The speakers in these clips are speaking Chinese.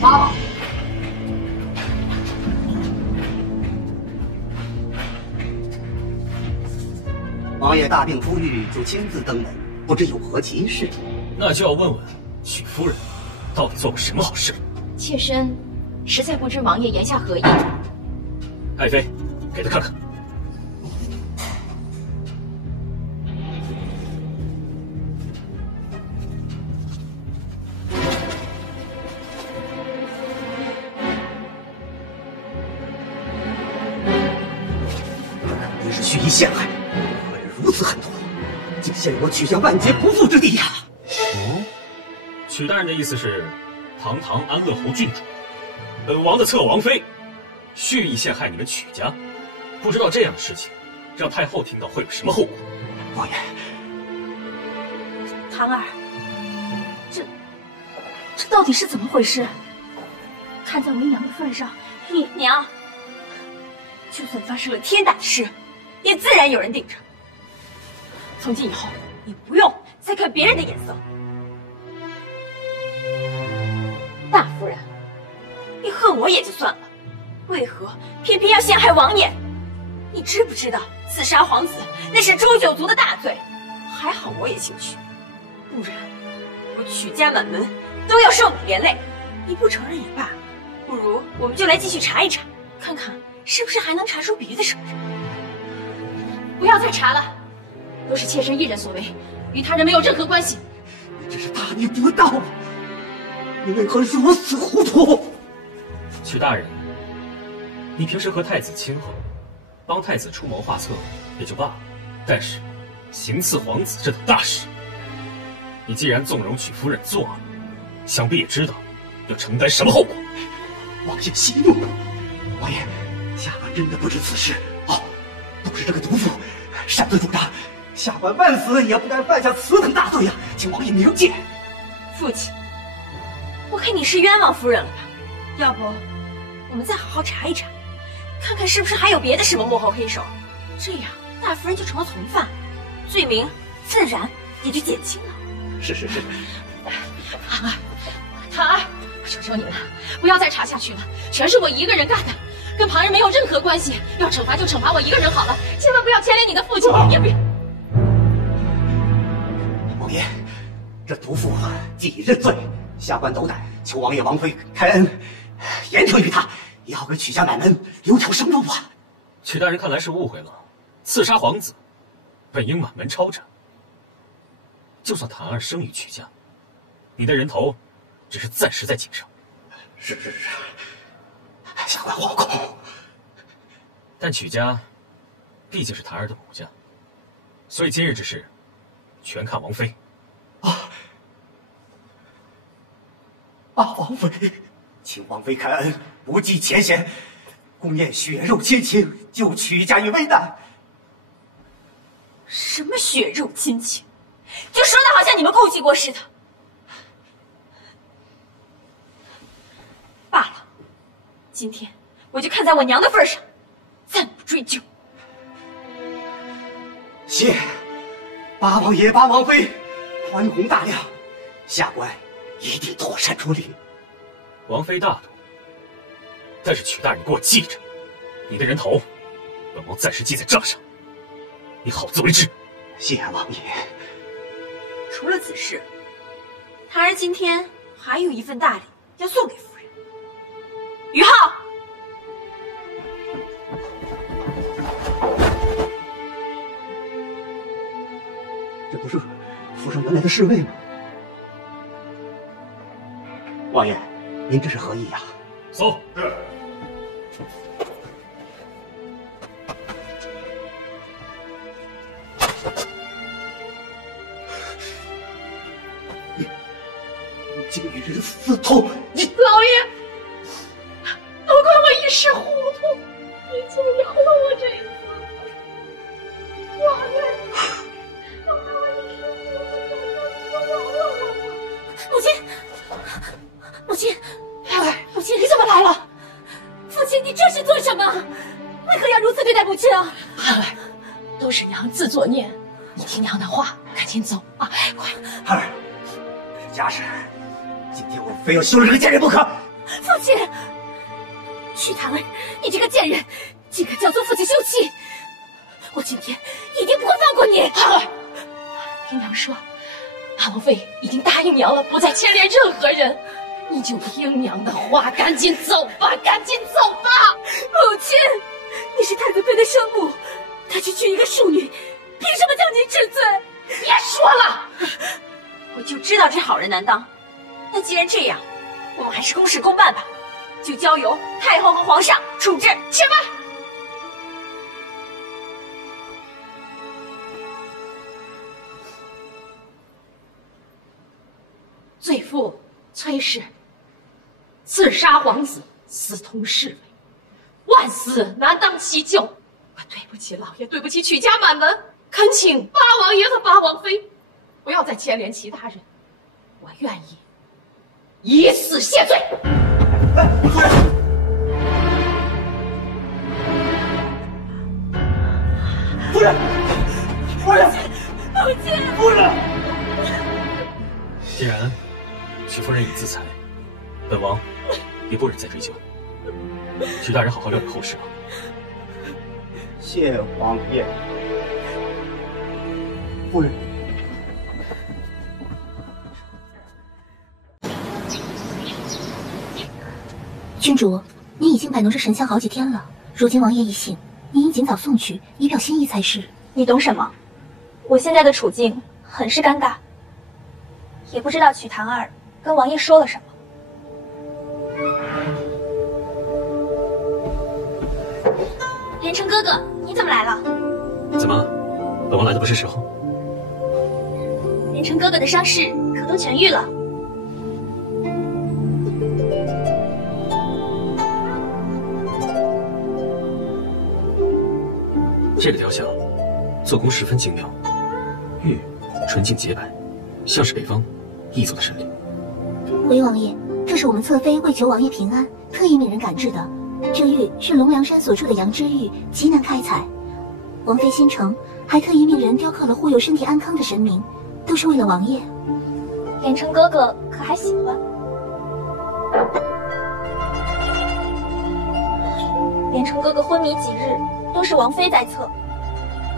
好。王爷大病初愈，就亲自登门，不知有何急事？那就要问问许夫人，到底做过什么好事？妾身实在不知王爷言下何意。爱妃，给他看看。你是蓄意陷害，何人如此狠毒，竟陷入我曲家万劫不复之地呀！哦，曲大人的意思是，堂堂安乐侯郡主，本王的侧王妃，蓄意陷害你们曲家，不知道这样的事情，让太后听到会有什么后果？王爷，唐儿，这到底是怎么回事？看在为娘的份上，娘，就算发生了天大的事，也自然有人顶着。从今以后，你不用再看别人的眼色。大夫人，你恨我也就算了，为何偏偏要陷害王爷？你知不知道刺杀皇子那是诛九族的大罪？还好我也姓曲，不然我曲家满门都要受你连累。你不承认也罢，不如我们就来继续查一查，看看是不是还能查出别的什么人。不要再查了，都是妾身一人所为，与他人没有任何关系。你这是大逆不道啊！你为何如此糊涂？曲大人，你平时和太子亲厚，帮太子出谋划策也就罢了，但是行刺皇子这等大事，你既然纵容曲夫人作恶，想必也知道要承担什么后果。王爷息怒，王爷，下官真的不知此事。哦，都是这个毒妇擅自主张，下官万死也不敢犯下此等大罪呀！请王爷明鉴。父亲，我看你是冤枉夫人了吧？要不，我们再好好查一查，看看是不是还有别的什么幕后黑手，这样大夫人就成了从犯，罪名自然也就减轻了。是。唐儿，我求求你了，不要再查下去了，全是我一个人干的，跟旁人没有任何关系。要惩罚就惩罚我一个人好了，千万不要牵连你的父亲，也别。王爷，这毒妇既已认罪，下官斗胆求王爷王妃开恩，严惩于他，也好给曲家满门留条生路啊！曲大人看来是误会了，刺杀皇子，本应满门抄斩。就算谭儿生于曲家，你的人头只是暂时在井上。是，下官惶恐。但曲家毕竟是谭儿的母家，所以今日之事全看王妃。王妃，请王妃开恩，不计前嫌，共念血肉亲情，救曲家于危难。什么血肉亲情？就说的好像你们顾忌过似的。罢了，今天我就看在我娘的份上，暂不追究。谢八王爷、八王妃宽宏大量，下官一定妥善处理。王妃大度，但是曲大人，你给我记着，你的人头，本王暂时记在账上，你好自为之。谢王爷。除了此事，谭儿今天还有一份大礼要送给夫人。于浩，这不是府上原来的侍卫吗？王爷，您这是何意呀？走。是。你竟与人私通！你老爷，都怪我一时糊涂，你就饶了我这一次。王爷，都怪我一时糊涂，就饶了我吧。母亲，母亲，你怎么来了？父亲，你这是做什么？为何要如此对待母亲啊？汉儿，都是娘自作孽，你听娘的话，赶紧走啊！快！孩儿，这是家事，今天我非要休了这个贱人不可。父亲，曲檀儿，你这个贱人，竟敢教唆父亲休妻！我今天一定不会放过你。檀儿，听娘说，马王妃已经答应娘了，不再牵连任何人。你就听娘的话，赶紧走吧，赶紧走吧！母亲，你是太子妃的生母，她区区一个庶女，凭什么将你治罪？别说了，我就知道这好人难当。那既然这样，我们还是公事公办吧，就交由太后和皇上处置。什么？罪妇崔氏刺杀皇子，私通侍卫，万死难当其咎。我对不起老爷，对不起曲家满门，恳请八王爷和八王妃不要再牵连其他人，我愿意以死谢罪。夫人，夫人，夫人，母亲，夫人。既然曲夫人已自裁，本王也不忍再追究。曲大人好好料理后事吧。谢皇爷。夫人。君主，你已经摆弄着神像好几天了，如今王爷一醒，你应尽早送去，以表心意才是。你懂什么？我现在的处境很是尴尬，也不知道曲檀儿跟王爷说了什么。连城哥哥，你怎么来了？怎么，本王来的不是时候？连城哥哥的伤势可都痊愈了。这个雕像做工十分精妙，玉纯净洁白，像是北方异族的神灵。回王爷，这是我们侧妃为求王爷平安，特意命人赶制的。这玉是龙梁山所出的阳之玉，极难开采。王妃心诚，还特意命人雕刻了护佑身体安康的神明，都是为了王爷。连城哥哥可还喜欢？连城哥哥昏迷几日，都是王妃在侧，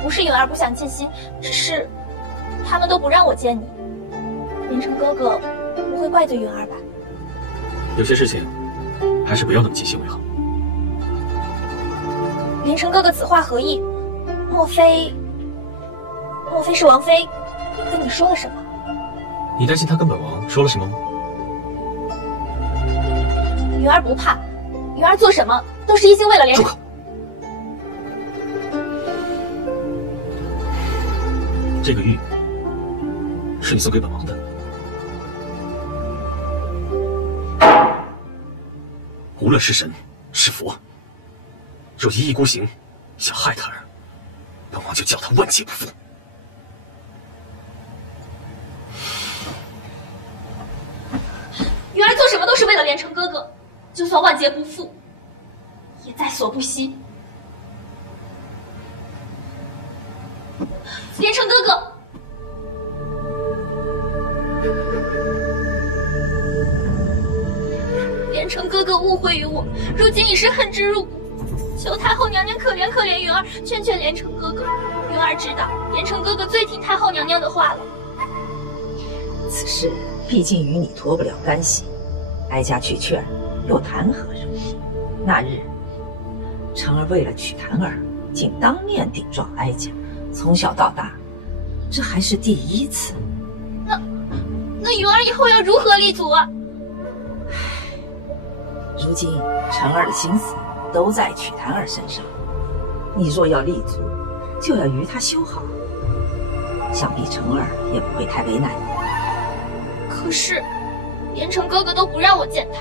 不是允儿不想见心，只是他们都不让我见你。连城哥哥不会怪罪允儿吧？有些事情还是不要那么急性为好。连城哥哥此话何意？莫非是王妃跟你说了什么？你担心他跟本王说了什么吗？允儿不怕，允儿做什么都是一心为了连城。住口！这个玉是你送给本王的，无论是神是佛，若一意孤行想害他儿，本王就叫他万劫不复。允儿做什么都是为了连城哥哥，就算万劫不复，也在所不惜。连城哥哥，连城哥哥误会于我，如今已是恨之入骨。求太后娘娘可怜可怜允儿，劝劝连城哥哥。允儿知道连城哥哥最听太后娘娘的话了。此事毕竟与你脱不了干系，哀家去劝，又谈何容易？那日，成儿为了娶檀儿，竟当面顶撞哀家，从小到大，这还是第一次。那允儿以后要如何立足啊？如今成儿的心思都在曲檀儿身上，你若要立足，就要与他修好。想必成儿也不会太为难你。可是，连城哥哥都不让我见他，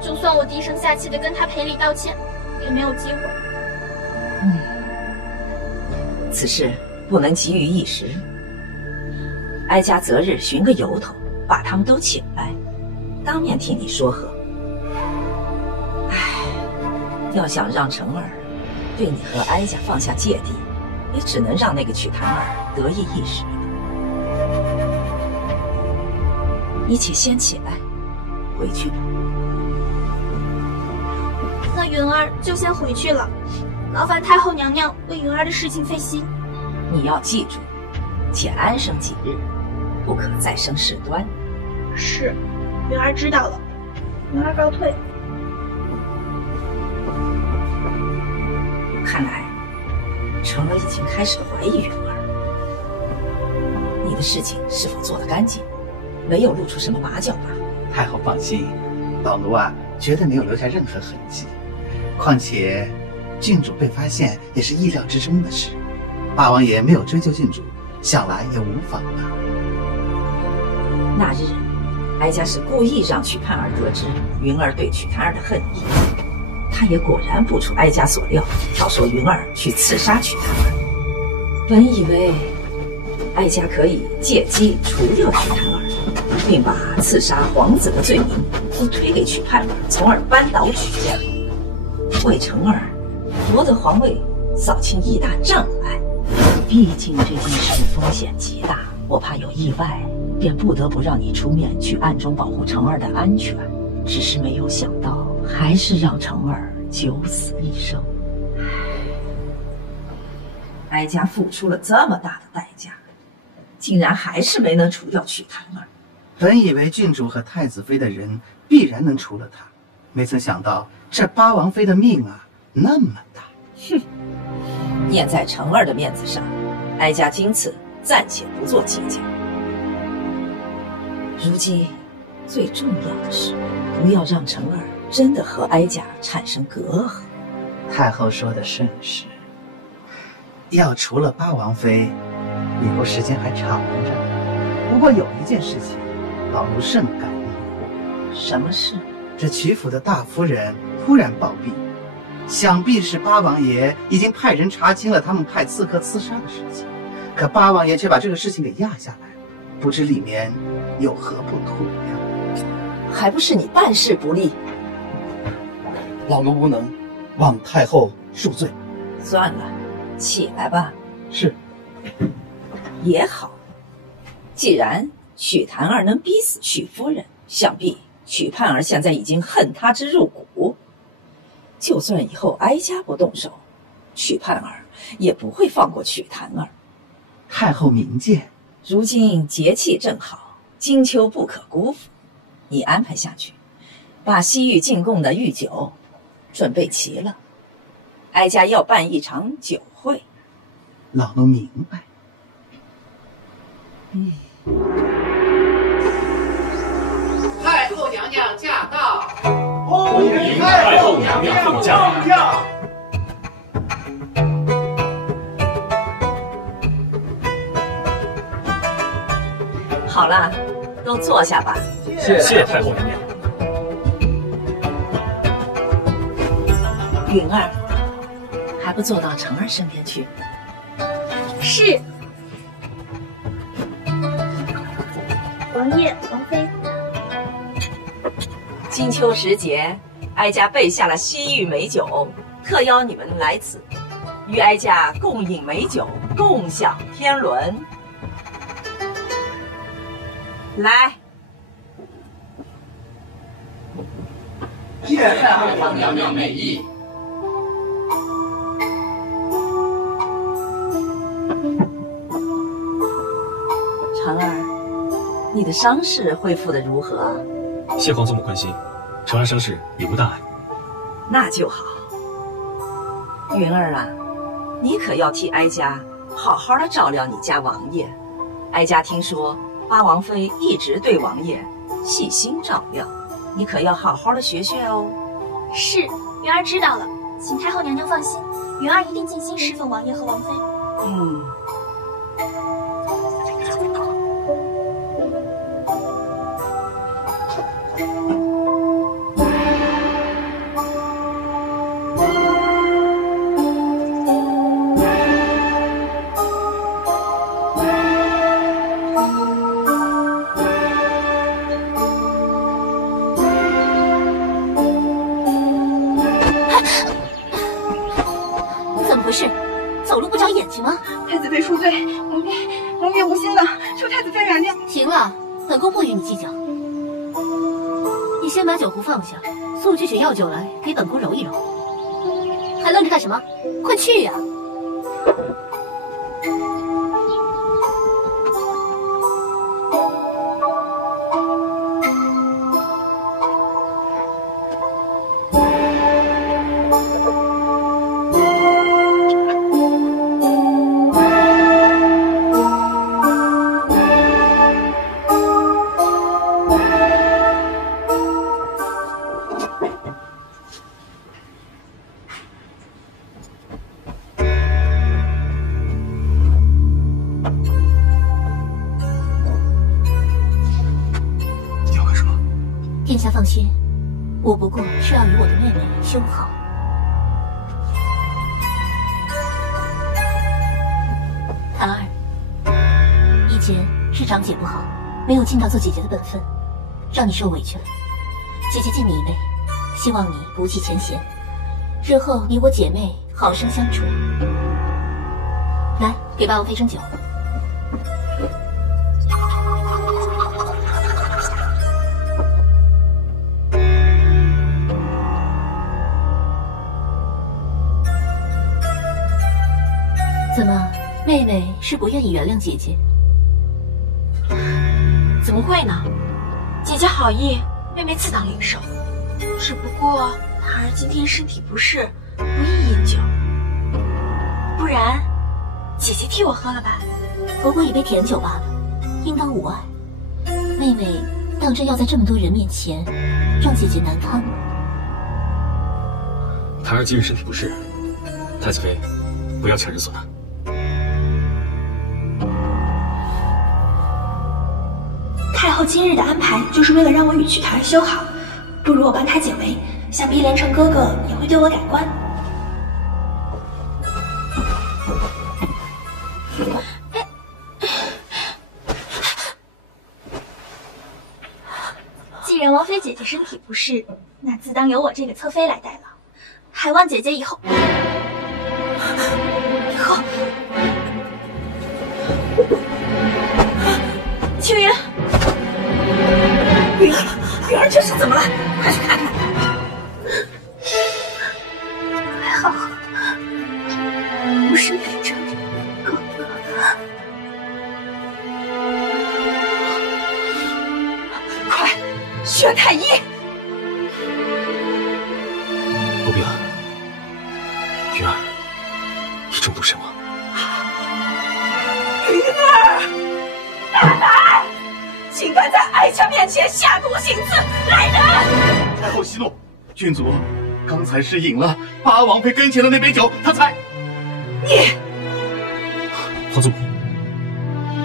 就算我低声下气的跟他赔礼道歉，也没有机会。此事不能急于一时，哀家择日寻个由头，把他们都请来，当面替你说和。要想让成儿对你和哀家放下芥蒂，也只能让那个曲檀儿得意一时。你且先起来，回去吧。那云儿就先回去了，劳烦太后娘娘为云儿的事情费心。你要记住，且安生几日，不可再生事端。是，云儿知道了。云儿告退。看来，成儿已经开始怀疑云儿。你的事情是否做得干净？没有露出什么马脚吧？太后放心，老奴绝对没有留下任何痕迹。况且，郡主被发现也是意料之中的事。八王爷没有追究郡主，想来也无妨吧。那日，哀家是故意让曲盼儿得知云儿对曲檀儿的恨意，他也果然不出哀家所料，挑唆云儿去刺杀曲檀儿。本以为哀家可以借机除掉曲檀儿，并把刺杀皇子的罪名都推给曲盼儿，从而扳倒曲家，为成儿夺得皇位扫清一大障碍。毕竟这件事风险极大，我怕有意外，便不得不让你出面去暗中保护成儿的安全。只是没有想到，还是让成儿九死一生。哀家付出了这么大的代价，竟然还是没能除掉曲檀儿。本以为郡主和太子妃的人必然能除了他，没曾想到这八王妃的命那么大。哼，念在成儿的面子上，哀家今次暂且不做计较。如今最重要的是，不要让成儿真的和哀家产生隔阂。太后说的甚是，要除了八王妃，以后时间还长着。不过有一件事情，老奴甚感疑惑。什么事？这曲府的大夫人突然暴毙，想必是八王爷已经派人查清了他们派刺客刺杀的事情，可八王爷却把这个事情给压下来，不知里面有何不妥呀？还不是你办事不力。老奴无能，望太后恕罪。算了，起来吧。是。也好，既然曲檀儿能逼死曲夫人，想必曲盼儿现在已经恨他之入骨。就算以后哀家不动手，曲盼儿也不会放过曲檀儿。太后明鉴。如今节气正好，金秋不可辜负。你安排下去，把西域进贡的御酒准备齐了。哀家要办一场酒会。老奴明白。太后娘娘驾到！恭迎太后娘娘凤驾！好了，都坐下吧。谢谢太后娘娘。云儿，还不坐到成儿身边去？是。王爷、王妃，金秋时节，哀家备下了西域美酒，特邀你们来此，与哀家共饮美酒，共享天伦。来，谢太后娘娘美意。成儿，你的伤势恢复得如何啊？谢皇祖母关心，成儿伤势已无大碍。那就好。云儿啊，你可要替哀家好好的照料你家王爷。哀家听说八王妃一直对王爷细心照料，你可要好好的学学哦。是，云儿知道了，请太后娘娘放心，云儿一定尽心侍奉王爷和王妃。走路不长眼睛吗？太子妃恕罪，王爷无心了，求太子妃原谅。行了，本宫不与你计较。你先把酒壶放下，速去取药酒来，给本宫揉一揉。还愣着干什么？快去呀！殿下放心，我不过是要与我的妹妹修好。檀儿，以前是长姐不好，没有尽到做姐姐的本分，让你受委屈了。姐姐敬你一杯，希望你不弃前嫌，日后你我姐妹好生相处。来，给八王妃斟酒。怎么，妹妹是不愿意原谅姐姐？怎么会呢？姐姐好意，妹妹自当领受。只不过檀儿今天身体不适，不宜饮酒。不然，姐姐替我喝了吧。不过一杯甜酒罢了，应当无碍。妹妹当真要在这么多人面前让姐姐难堪吗？檀儿今日身体不适，太子妃不要强人所难。太后今日的安排就是为了让我与祛檀儿修好，不如我帮她解围，想必连城哥哥也会对我改观。既然王妃姐姐身体不适，那自当由我这个侧妃来代劳，还望姐姐以后。青云。云儿这是怎么了？快去看看。还好，不是连城哥哥。快，宣太医！不必了，云儿已中毒身亡。云儿，大胆！竟敢在哀家面前下毒行刺，来人！太后息怒，郡主刚才是饮了八王妃跟前的那杯酒，他才……你，皇祖母，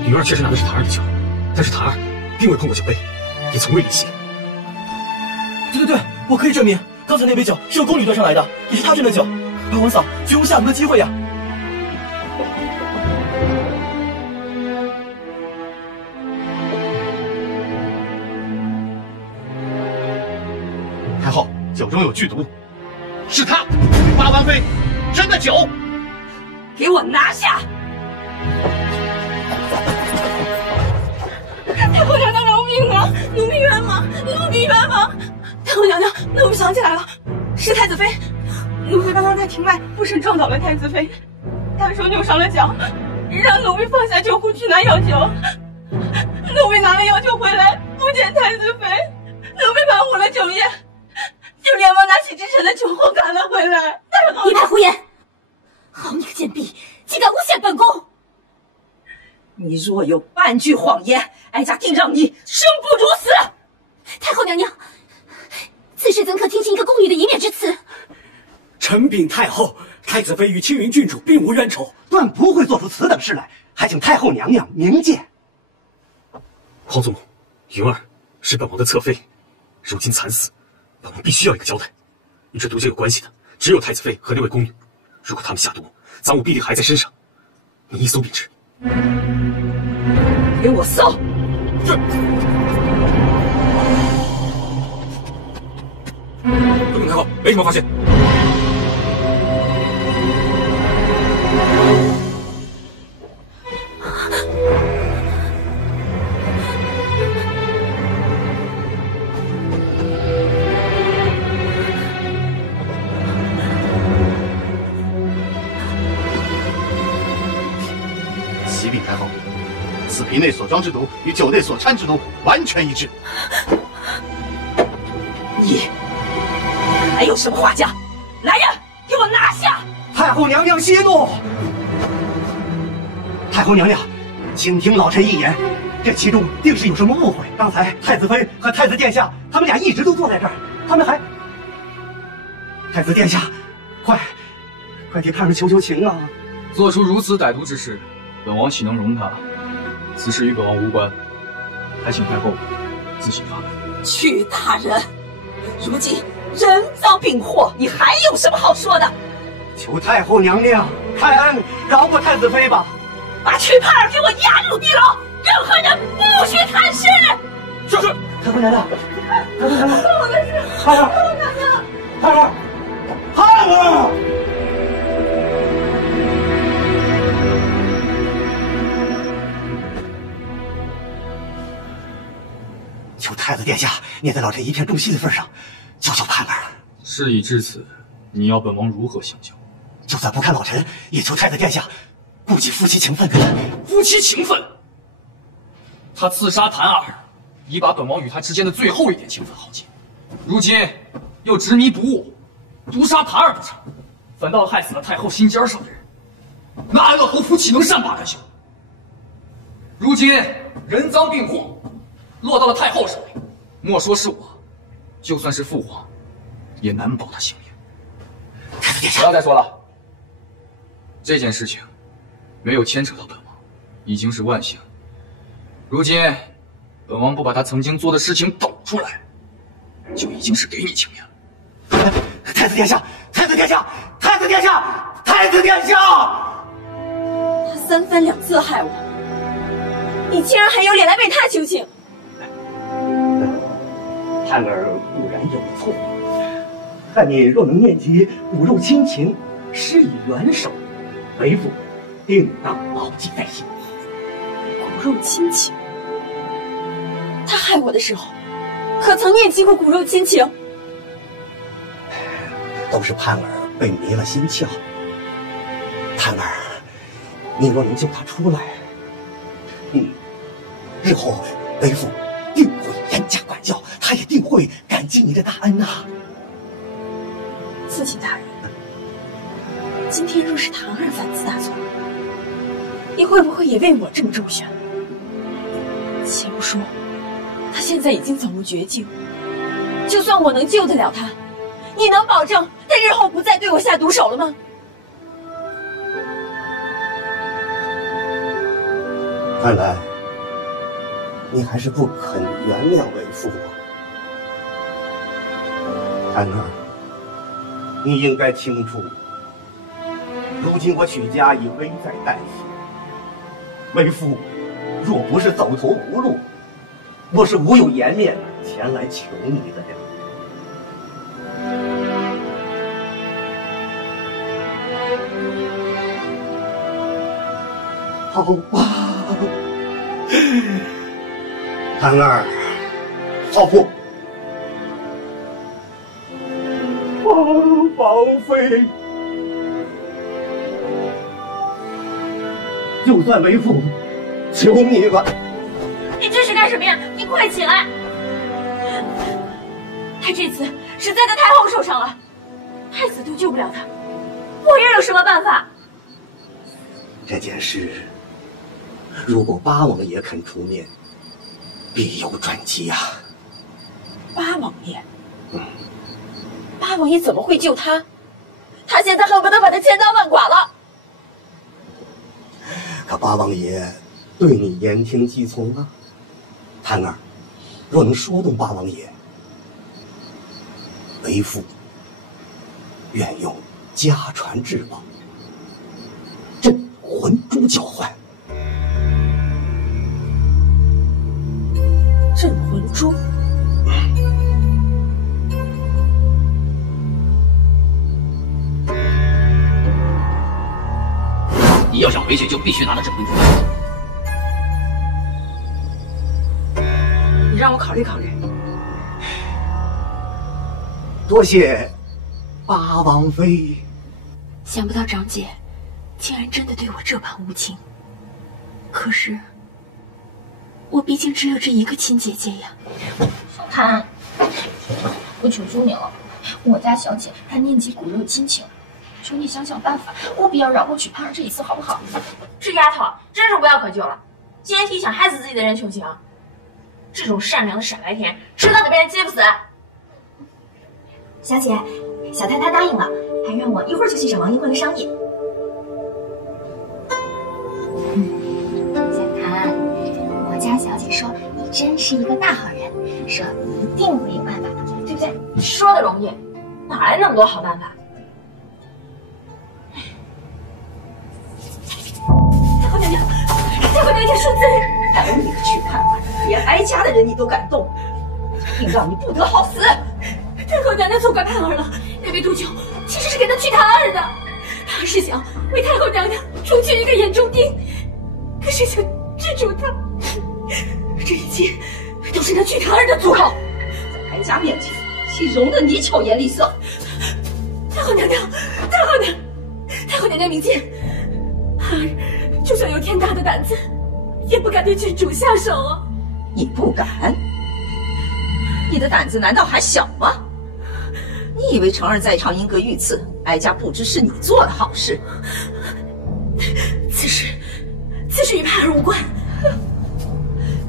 云儿确实拿的是檀儿的酒，但是檀儿并未碰过酒杯，也从未离席。对，我可以证明，刚才那杯酒是由宫女端上来的，也是她斟的酒。八王嫂绝无下毒的机会呀！太后，酒中有剧毒，是他八王妃斟的酒，给我拿下！太后娘娘饶命啊！奴婢冤枉，奴婢冤枉！太后娘娘，奴婢想起来了，是太子妃。奴婢刚刚在庭外不慎撞倒了太子妃，她手扭伤了脚，让奴婢放下酒壶去拿药酒。奴婢拿了药酒回来，不见太子妃，奴婢把误了酒宴，就连忙拿起之臣的酒壶赶了回来。太后，一派胡言！好你个贱婢，竟敢诬陷本宫！你若有半句谎言，哀家定让你生不如死！太后娘娘，此事怎可听信一个宫女的一面之词？臣禀太后，太子妃与青云郡主并无冤仇，断不会做出此等事来，还请太后娘娘明鉴。皇祖母，云儿是本王的侧妃，如今惨死，本王必须要一个交代。与这毒酒有关系的，只有太子妃和那位宫女。如果他们下毒，赃物必定还在身上。你一搜便知。给我搜！是。回禀太后，没什么发现。皮内所装之毒与酒内所掺之毒完全一致。你还有什么话讲？来人，给我拿下！太后娘娘息怒。太后娘娘，请听老臣一言，这其中定是有什么误会。刚才太子妃和太子殿下，他们俩一直都坐在这儿，他们还……太子殿下，快替太儿求求情啊！做出如此歹毒之事，本王岂能容他？此事与本王无关，还请太后自行发办。曲大人，如今人赃并获，你还有什么好说的？求太后娘娘开恩，饶过太子妃吧！把曲盼儿给我押入地牢，任何人不许探视。是。太后娘娘，太后娘娘，我的事，太儿，太后娘娘，太儿，太儿。求太子殿下念在老臣一片忠心的份上，救救盼儿。事已至此，你要本王如何相救？就算不看老臣，也求太子殿下顾及夫妻情分。夫妻情分？他刺杀谭儿，已把本王与他之间的最后一点情分耗尽，如今又执迷不悟，毒杀谭儿不成，反倒害死了太后心尖上的人，那恶侯府岂能善罢甘休？如今人赃并获，落到了太后手里，莫说是我，就算是父皇，也难保他性命。太子殿下，不要再说了，这件事情没有牵扯到本王，已经是万幸。如今本王不把他曾经做的事情抖出来，就已经是给你情面了。太子殿下，太子殿下，太子殿下，太子殿下！他三番两次害我，你竟然还有脸来为他求情？盼儿固然有错，但你若能念及骨肉亲情，施以援手，为父定当牢记在心。骨肉亲情？他害我的时候，可曾念及过骨肉亲情？都是盼儿被迷了心窍。盼儿，你若能救他出来，日后为父定会严加管教，他也定会感激你的大恩啊。父亲大人，今天若是唐儿犯此大错，你会不会也为我这么周旋？且不说他现在已经走入绝境，就算我能救得了他，你能保证他日后不再对我下毒手了吗？看来你还是不肯原谅为父啊。盼儿，你应该清楚，如今我曲家已危在旦夕，为父若不是走投无路，我是无有颜面前来求你的呀。好吧，盼儿，少妇，王妃，就算为父求你了。你这是干什么呀？你快起来！他这次是栽在太后手上了，太子都救不了他，我又有什么办法？这件事，如果八王爷肯出面，必有转机呀。八王爷？八王爷怎么会救他？他现在恨不得把他千刀万剐了。可八王爷对你言听计从啊。盼儿，若能说动八王爷，为父愿用家传至宝镇魂珠交换。镇魂珠？你要想回去，就必须拿到镇魂珠。你让我考虑考虑。多谢八王妃。想不到长姐竟然真的对我这般无情。可是，我毕竟只有这一个亲姐姐呀。小谭，我求求你了，我家小姐她念及骨肉亲情，求你想想办法，务必要饶过曲盼儿这一次，好不好？这丫头真是无药可救了，竟然替想害死自己的人求情。这种善良的傻白甜，迟早得被人接不死。小姐，小太太答应了，还让我一会儿就去找王爷会个商议。小谭，我家小姐说你真是一个大好人，说你一定会有办法的，对不对？你说的容易，哪来那么多好办法？太后娘娘，太后娘娘恕罪！哎，你个曲盼儿，连哀家的人你都敢动，定让你不得好死！太后娘娘错怪盼儿了，那位毒酒其实是给他去檀儿的，他是想为太后娘娘除去一个眼中钉，可是想制住他，这一切都是那去檀儿的诅咒。在哀家面前，岂容得你巧言厉色？太后娘娘，太后娘娘明鉴，盼儿就算有天大的胆子，也不敢对郡主下手啊！你不敢？你的胆子难道还小吗？你以为成儿在场因歌遇刺，哀家不知是你做的好事？此事与盼儿无关。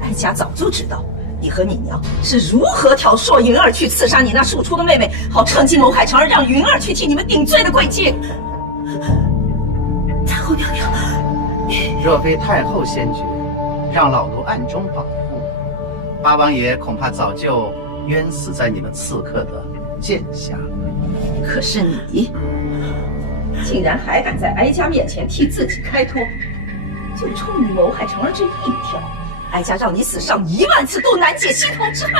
哀家早就知道你和你娘是如何挑唆云儿去刺杀你那庶出的妹妹，好趁机谋害成儿，让云儿去替你们顶罪的诡计。太后娘娘，若非太后先决，让老奴暗中保护，八王爷恐怕早就冤死在你们刺客的剑下。可是你竟然还敢在哀家面前替自己开脱，就冲你谋害成儿这一条，哀家让你死上10000次都难解心头之恨。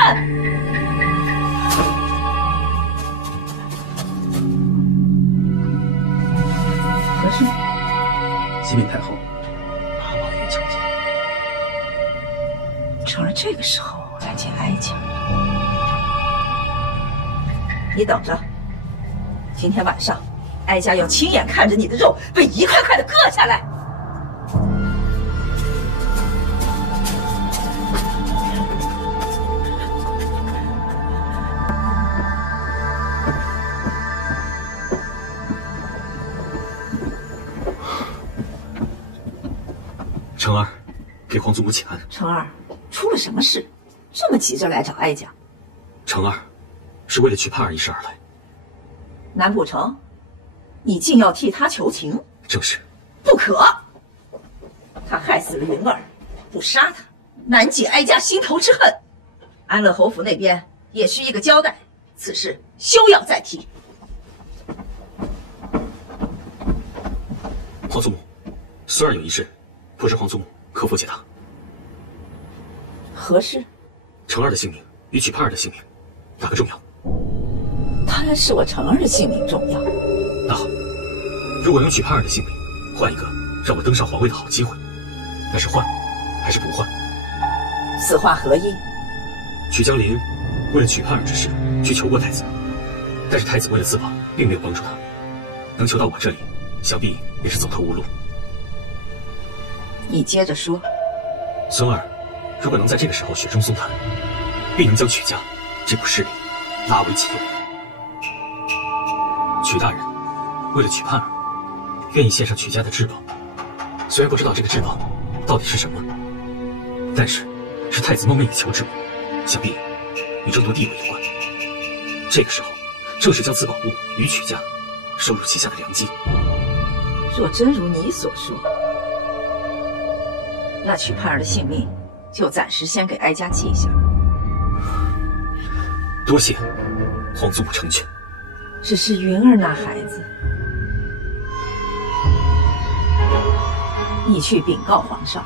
何事？启禀太后，八王爷求见。成儿这个时候来见哀家，你等着，今天晚上，哀家要亲眼看着你的肉被一块块的割下来。成儿，给皇祖母请安。成儿，出了什么事？这么急着来找哀家？成儿，是为了曲盼儿一事而来。难不成你竟要替他求情？正是。不可！他害死了云儿，不杀他，难解哀家心头之恨。安乐侯府那边也需一个交代，此事休要再提。皇祖母，孙儿有一事，不知皇祖母可否解答？何事？成儿的性命与曲盼儿的性命，哪个重要？当然是我成儿的性命重要。那好，如果用曲盼儿的性命换一个让我登上皇位的好机会，那是换还是不换？此话何意？曲江林为了曲盼儿之事去求过太子，但是太子为了自保，并没有帮助他。能求到我这里，想必也是走投无路。你接着说。孙儿如果能在这个时候雪中送炭，必能将曲家这股势力拉为己用。曲大人为了曲盼儿，愿意献上曲家的至宝。虽然不知道这个至宝到底是什么，但是是太子梦寐以求之物，想必与争夺地位有关。这个时候正是将此宝物与曲家收入旗下的良机。若真如你所说，那曲盼儿的性命就暂时先给哀家记下了。多谢皇祖母成全。只是云儿那孩子，你去禀告皇上，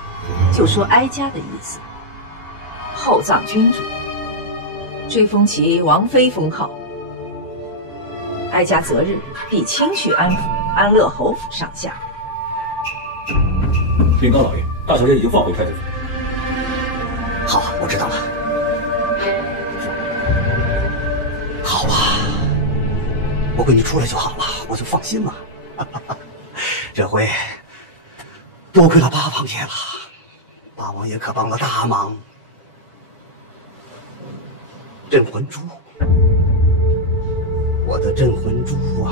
就说哀家的意思，厚葬君主，追封其王妃封号。哀家择日必亲去安抚安乐侯府上下。禀告老爷，大小姐已经放回太子府。好，我知道了。好啊，我闺女出来就好了，我就放心了。这回多亏了八王爷了。八王爷可帮了大忙。镇魂珠，我的镇魂珠啊！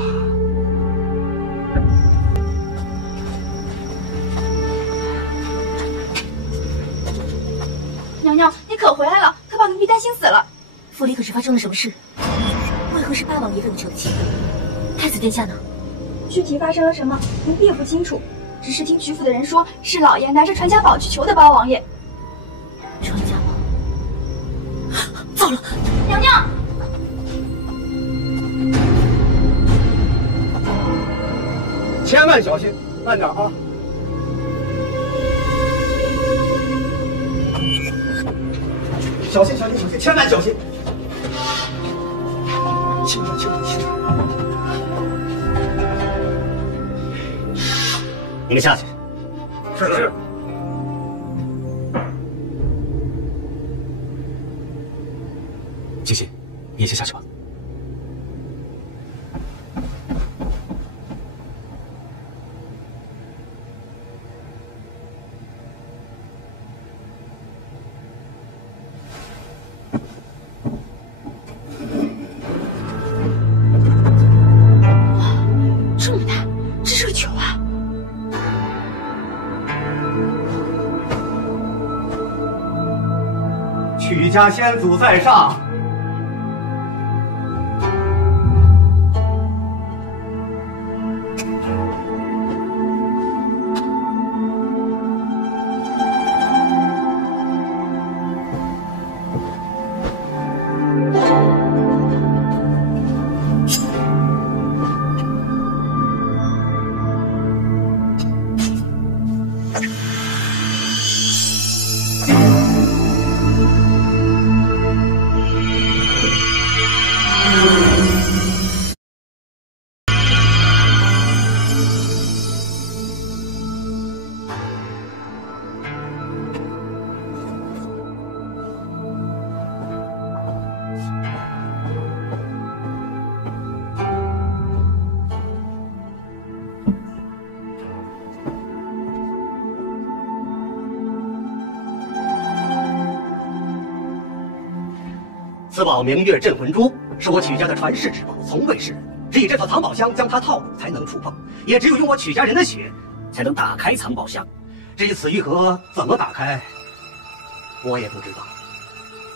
娘娘，你可回来了，可把奴婢担心死了。府里可是发生了什么事？为何是八王爷为我求情？太子殿下呢？具体发生了什么，奴婢也不清楚，只是听曲府的人说，是老爷拿着传家宝去求的八王爷。传家宝？糟了！娘娘，千万小心，慢点啊！小心，小心，小心，千万小心！轻点，轻点，轻点！你们下去。是。静心，你也先下去吧。这么大，这是个球啊！曲家先祖在上。此宝明月镇魂珠，是我曲家的传世之宝，从未示人。只以这套藏宝箱将它套入，才能触碰。也只有用我曲家人的血，才能打开藏宝箱。至于此玉盒怎么打开，我也不知道。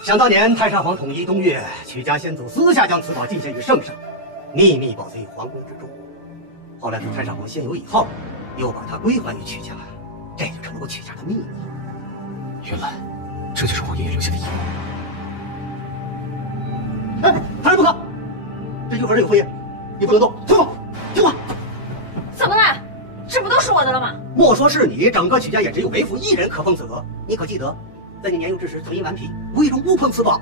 想当年太上皇统一东岳，曲家先祖私下将此宝进献于圣上，秘密保存于皇宫之中。后来自太上皇仙游以后，又把它归还于曲家，这就成了我曲家的秘密。原来，这就是我爷爷留下的遗物。哎，还是不可！这玉盒里有封印，你不能动，听我，听我。怎么了？这不都是我的了吗？莫说是你，整个曲家也只有为父一人可封此盒。你可记得，在你年幼之时曾因顽皮，无意中误碰此宝，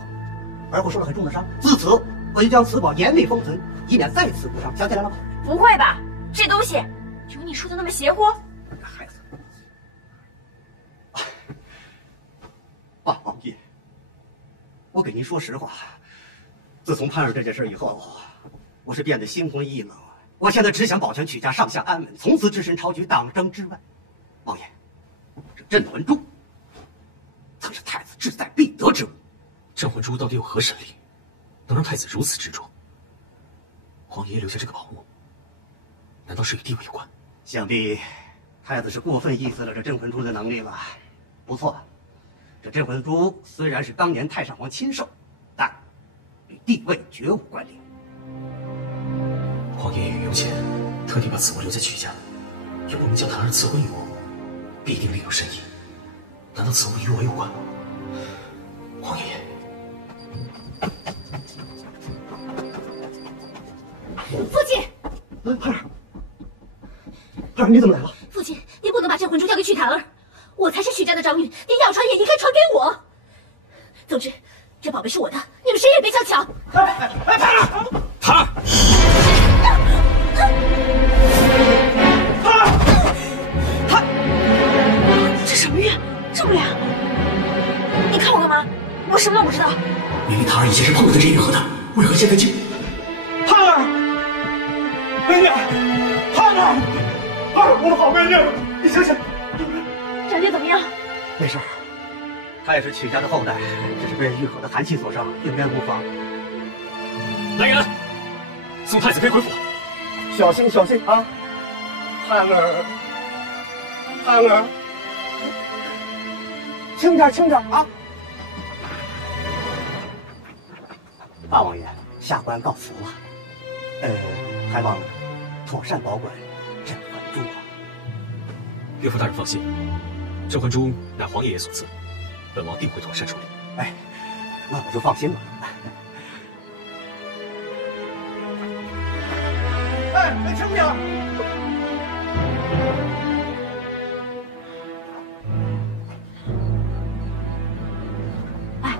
而后受了很重的伤。自此，我就将此宝严密封存，以免再次误伤。想起来了吗？不会吧？这东西有你说的那么邪乎？孩子，八王爷，我给您说实话。自从盼儿这件事以后，我是变得心灰意冷。我现在只想保全曲家上下安稳，从此置身超举党争之外。王爷，这镇魂珠曾是太子志在必得之物。镇魂珠到底有何神力，能让太子如此执着？皇爷留下这个宝物，难道是与地位有关？想必太子是过分意思了这镇魂珠的能力了。不错，这镇魂珠虽然是当年太上皇亲授，但与地位绝无关联。皇爷也有钱，特地把此物留在曲家，又不能将檀儿赐婚于我，必定另有深意。难道此物与我有关吗？皇爷爷，父亲，盼儿，盼儿，你怎么来了？父亲，你不能把镇魂珠交给曲檀儿，我才是曲家的长女，您要传也应该传给我。总之，这宝贝是我的，你们谁也别想抢！盼儿，檀儿。这什么玉？这么亮！你看我干嘛？我什么都不知道。明明檀儿以前是碰过这玉盒的，为何现在竟……盼儿，美女，盼儿，盼儿，我的好美女，你醒醒！长姐怎么样？没事儿。他也是曲家的后代，只是被玉河的寒气所伤，应该无妨。来人，送太子妃回府。小心小心啊！盼儿，盼儿，轻点轻点啊！大王爷，下官告辞了。还望妥善保管镇魂珠啊。岳父大人放心，镇魂珠乃皇爷爷所赐，本王定会妥善处理。哎，那我就放心了。哎，轻点！哎，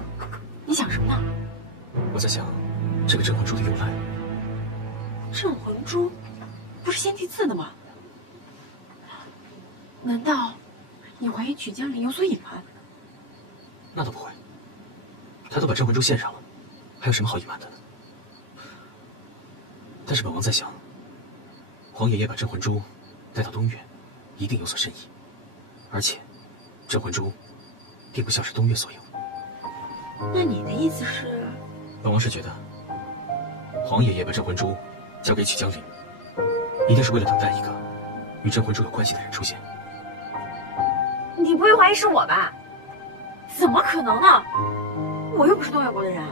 你想什么呢？我在想这个镇魂珠的由来。镇魂珠不是先帝赐的吗？难道你怀疑曲江林有所隐瞒？那倒不会，他都把镇魂珠献上了，还有什么好隐瞒的呢？但是本王在想，皇爷爷把镇魂珠带到东岳，一定有所深意，而且镇魂珠并不像是东岳所有。那你的意思是？本王是觉得，皇爷爷把镇魂珠交给曲江林，一定是为了等待一个与镇魂珠有关系的人出现。你不会怀疑是我吧？怎么可能呢？我又不是东岳国的人。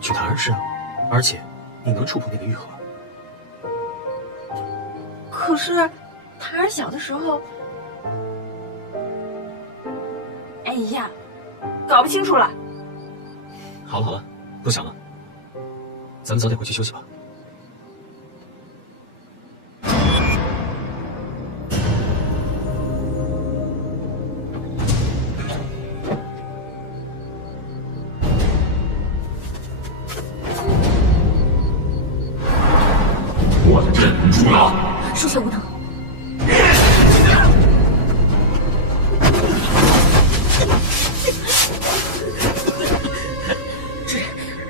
曲檀儿是啊，而且你能触碰那个玉盒。可是檀儿小的时候，哎呀，搞不清楚了。好了好了，不想了，咱们早点回去休息吧。我的镇魂珠呢？属下无能。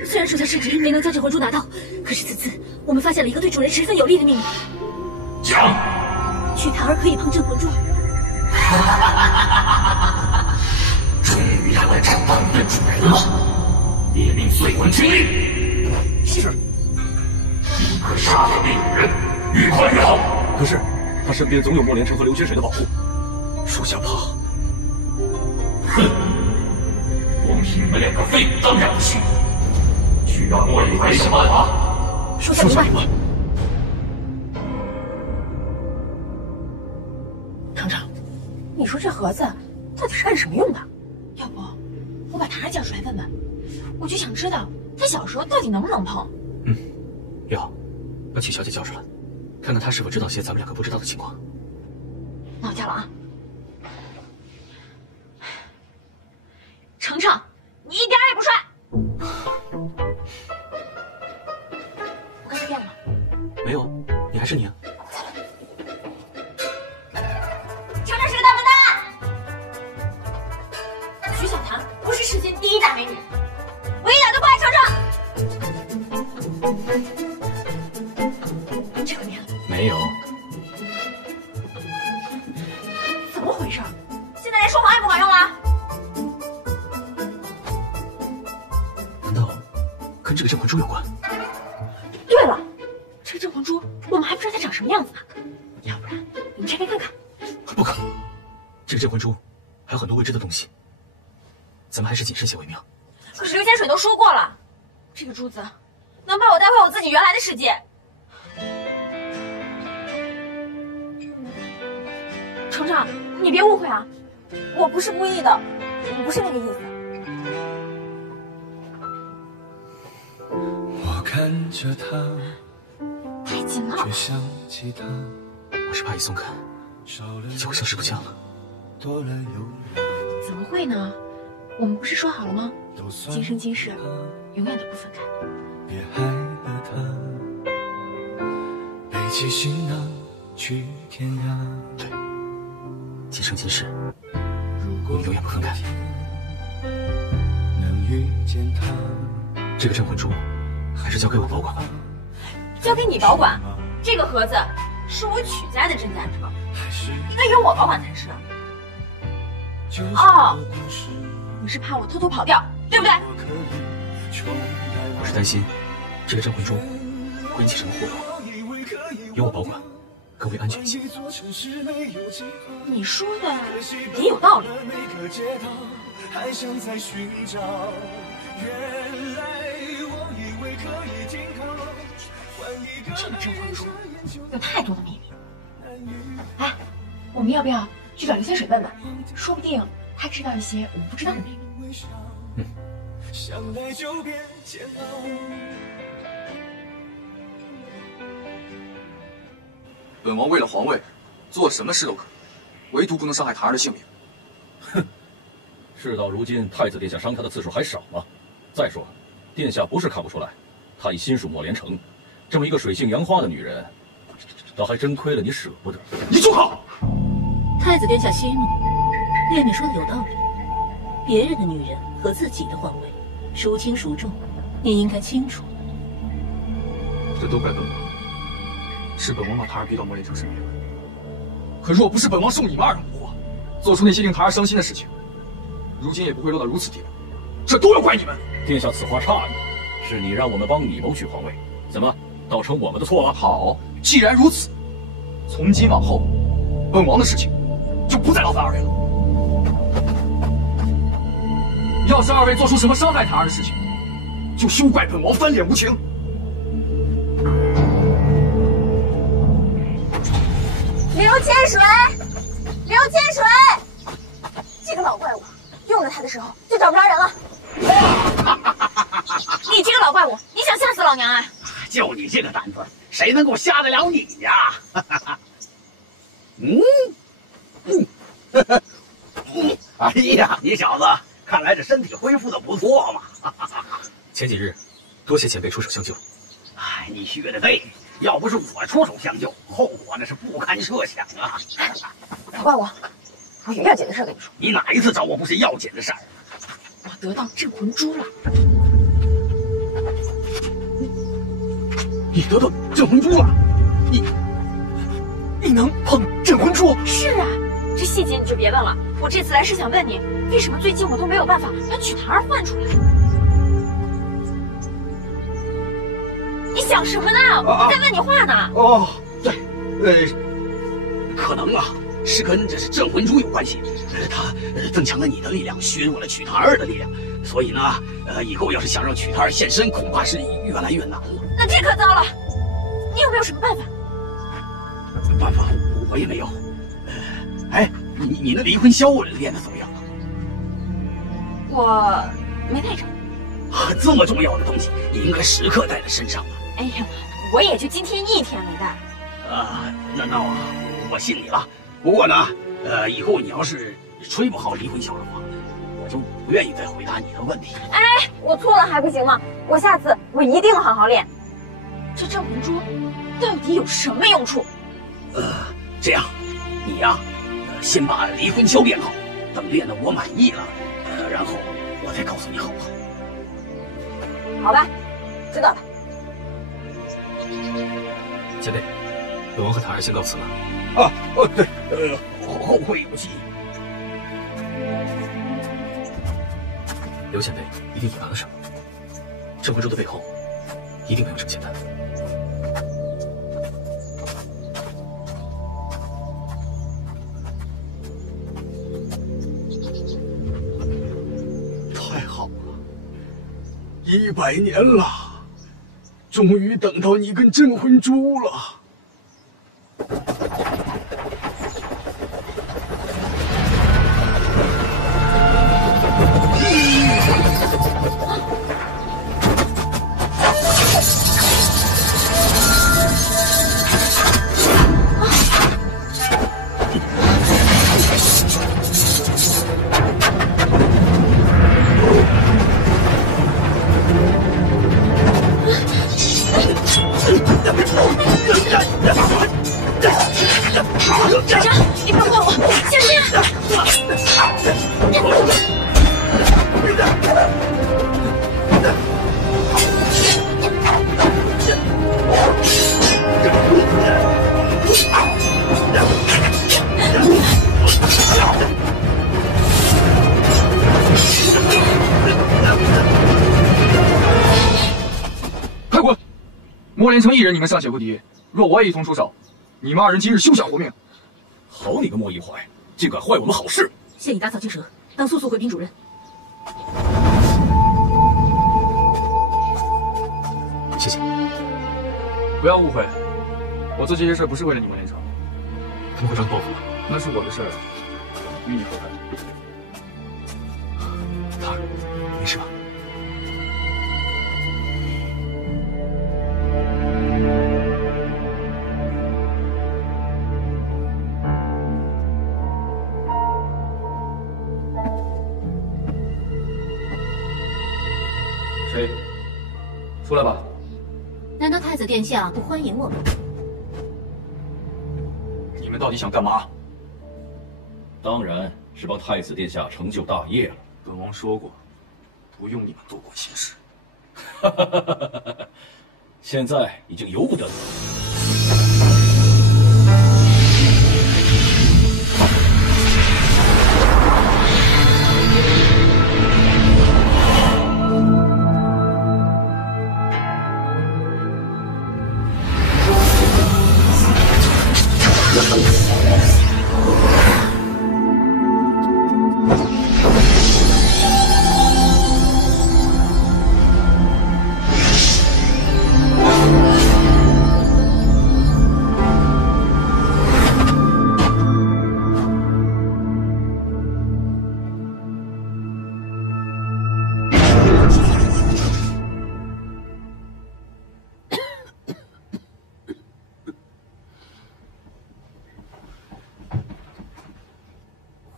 虽然属下失职没能将镇魂珠拿到，可是此次我们发现了一个对主人十分有利的秘密。讲，曲檀儿可以碰镇魂珠。终于要来找到你的主人了，列命碎魂清令。是。立刻杀掉那女人，越快越好。可是他身边总有莫连成和刘雪水的保护，属下怕。哼，光凭你们两个废物当然不行，需要莫以为想办法。属下明白。厂长，你说这盒子到底是干什么用的？要不我把檀儿叫出来问问，我就想知道他小时候到底能不能碰。也好，把曲小姐叫出来，看看她是否知道些咱们两个不知道的情况。那我叫了啊。程程，你一点也不帅。我刚才变了吗？没有，你还是你啊。程程是个大笨蛋。曲小檀不是世间第一大美女，我一点都不爱程程。这面没有。怎么回事？现在连说谎也不管用了？难道跟这个镇魂珠有关？对了，这个镇魂珠我们还不知道它长什么样子呢，要不然我们拆开看看。不可，这个镇魂珠还有很多未知的东西，咱们还是谨慎些为妙。可是刘千水都说过了，这个珠子能把我带回我自己原来的世界。程程，你别误会啊，我不是故意的，我不是那个意思。我看着他，太近了，却想起他，我是怕一松开，你就会消失不见了。多了又怎么会呢？我们不是说好了吗？今生今世，永远都不分开。别害了他，背起行囊去天涯。对，今生今世，我们永远不分开。能遇见他，这个镇魂珠还是交给我保管吧。交给你保管？这个盒子是我曲家的镇家之宝，应该由我保管才是。哦，你是怕我偷偷跑掉，对不对？我是担心这个镇魂珠会引起什么祸害，由我保管更为安全一些。你说的也有道理。这个镇魂珠有太多的秘密。哎，我们要不要去找刘千水问问？说不定他知道一些我们不知道的秘密。本王为了皇位，做什么事都可以，唯独不能伤害唐儿的性命。哼，事到如今，太子殿下伤他的次数还少吗？再说，殿下不是看不出来，他已心属莫连城，这么一个水性杨花的女人，倒还真亏了你舍不得。你住口！太子殿下息怒，殿女说的有道理，别人的女人和自己的皇位，孰轻孰重，你应该清楚。这都怪本王，是本王把唐儿逼到莫连城身边。可若不是本王受你们二人蛊惑，做出那些令唐儿伤心的事情，如今也不会落到如此地步。这都要怪你们！殿下此话差矣，是你让我们帮你谋取皇位，怎么倒成我们的错了？好，既然如此，从今往后，本王的事情就不再劳烦二位了。要是二位做出什么伤害唐儿的事情，就休怪本王翻脸无情。刘千水，刘千水，这个老怪物，用了他的时候就找不着人了。你这个老怪物，你想吓死老娘啊？就你这个胆子，谁能够吓得了你呀？哎呀，你小子看来这身体恢复的不错嘛。前几日，多谢前辈出手相救。哎，你学的对，要不是我出手相救，后果那是不堪设想啊！老怪物，我有要紧的事跟你说。你哪一次找我不是要紧的事儿？我得到镇魂珠了。你得到镇魂珠了？你能碰镇魂珠？是啊，这细节你就别问了。我这次来是想问你，为什么最近我都没有办法把曲檀儿换出来？你想什么呢？我在问你话呢。哦，对，可能啊，是跟这是镇魂珠有关系。它增强了你的力量，削弱了曲檀儿的力量，所以呢，以后要是想让曲檀儿现身，恐怕是越来越难了。那这可糟了，你有没有什么办法？办法我也没有。哎，你那离魂箫练得怎么样了？我没带着。这么重要的东西，你应该时刻带在身上啊。哎呀，我也就今天一天没带。那我信你了。不过呢，以后你要是吹不好离魂箫的话，我就不愿意再回答你的问题。哎，我错了还不行吗？我下次我一定好好练。这镇魂珠到底有什么用处？这样，你呀，先把离魂箫练好，等练得我满意了，然后我再告诉你好不好？好吧，知道了。前辈，本王和檀儿先告辞了。对，后会有期。刘前辈一定隐瞒了什么，镇魂珠的背后一定没有这么简单。太好了，100年了，终于等到你跟镇魂珠了。站长，你别怪我，小心！莫连成一人，你们尚且不敌，若我也一同出手，你们二人今日休想活命！好你个莫一怀，竟敢坏我们好事！现已打草惊蛇，当速速回禀主任。谢谢。不要误会，我做这些事不是为了你莫连成。他们会找你报复吗？那是我的事儿，与你何干？他没事吧？谁？出来吧。难道太子殿下不欢迎我们？你们到底想干嘛？当然是帮太子殿下成就大业了。本王说过，不用你们多管闲事。现在已经由不得你了。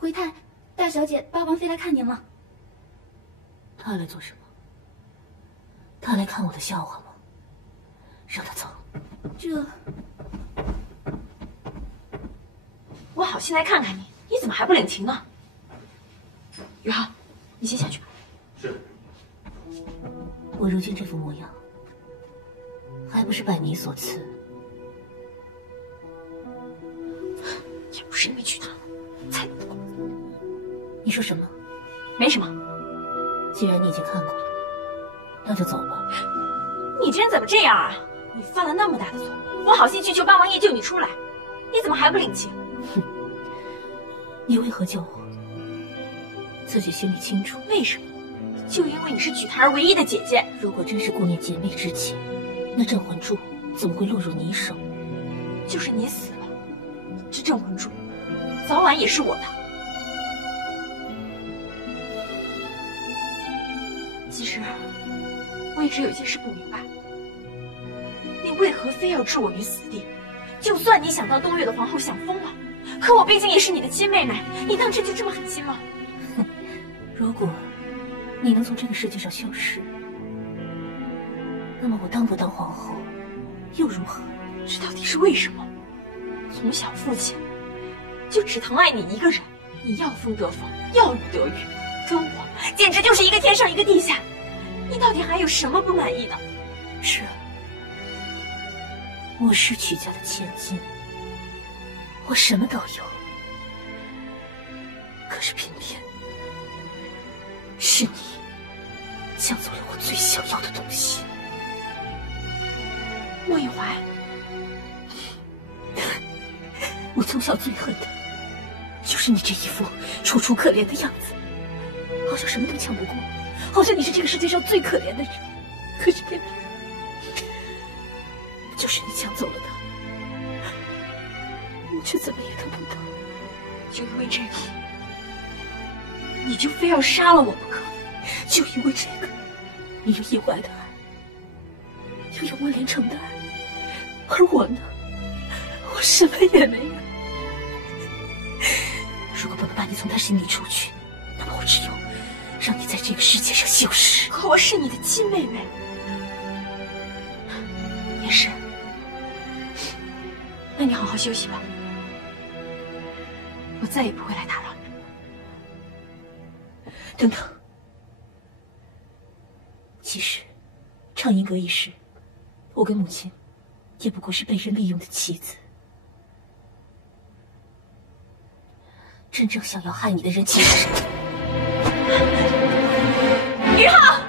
回太，大小姐，八王妃来看您了。他来做什么？他来看我的笑话吗？让他走。这，我好心来看看你，你怎么还不领情呢？于浩，你先下去吧。是。我如今这副模样，还不是拜你所赐？也不是因为娶她才。你说什么？没什么。既然你已经看过了，那就走吧。你这人怎么这样啊？你犯了那么大的错，我好心去求八王爷救你出来，你怎么还不领情？哼！你为何救我？自己心里清楚。为什么？就因为你是举檀儿唯一的姐姐。如果真是顾念姐妹之情，那镇魂珠怎么会落入你手？就是你死了，这镇魂珠早晚也是我的。其实，我一直有一件事不明白，你为何非要置我于死地？就算你想当东岳的皇后想疯了，可我毕竟也是你的亲妹妹，你当真就这么狠心吗？哼，如果你能从这个世界上消失，那么我当不当皇后又如何？这到底是为什么？从小父亲就只疼爱你一个人，你要风得风，要雨得雨，跟我简直就是一个天上一个地下。你到底还有什么不满意的？是啊，我是曲家的千金，我什么都有，可是偏偏是你抢走了我最想要的东西。莫一怀，我从小最恨的就是你这一副楚楚可怜的样子，好像什么都抢不过，好像你是这个世界上最可怜的人。可是偏偏就是你抢走了他，我却怎么也得不到。就因为这个，你就非要杀了我不可？就因为这个，你有意怀的爱，又有莫连成的爱，而我呢，我什么也没有。如果不能把你从他心里除去，那么我只有让你在这个世界上消失。可我是你的亲妹妹，也是。那你好好休息吧，我再也不会来打扰你。等等，其实畅音阁一事，我跟母亲也不过是被人利用的棋子。真正想要害你的人其实是于浩，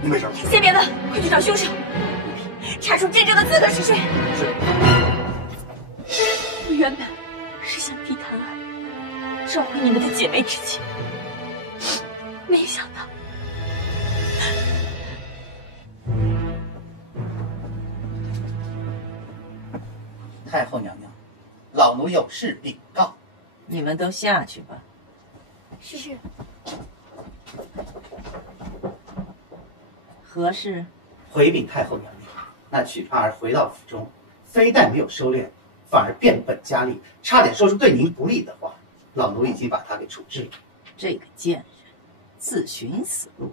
你没事吧？先别动。快去找凶手，查出真正的刺客是谁。我原本是想替檀儿找回你们的姐妹之情，没想到。太后娘娘，老奴有事禀告。你们都下去吧。是。何事？回禀太后娘娘，那曲盼儿回到府中，非但没有收敛，反而变本加厉，差点说出对您不利的话。老奴已经把他给处置了。这个贱人，自寻死路，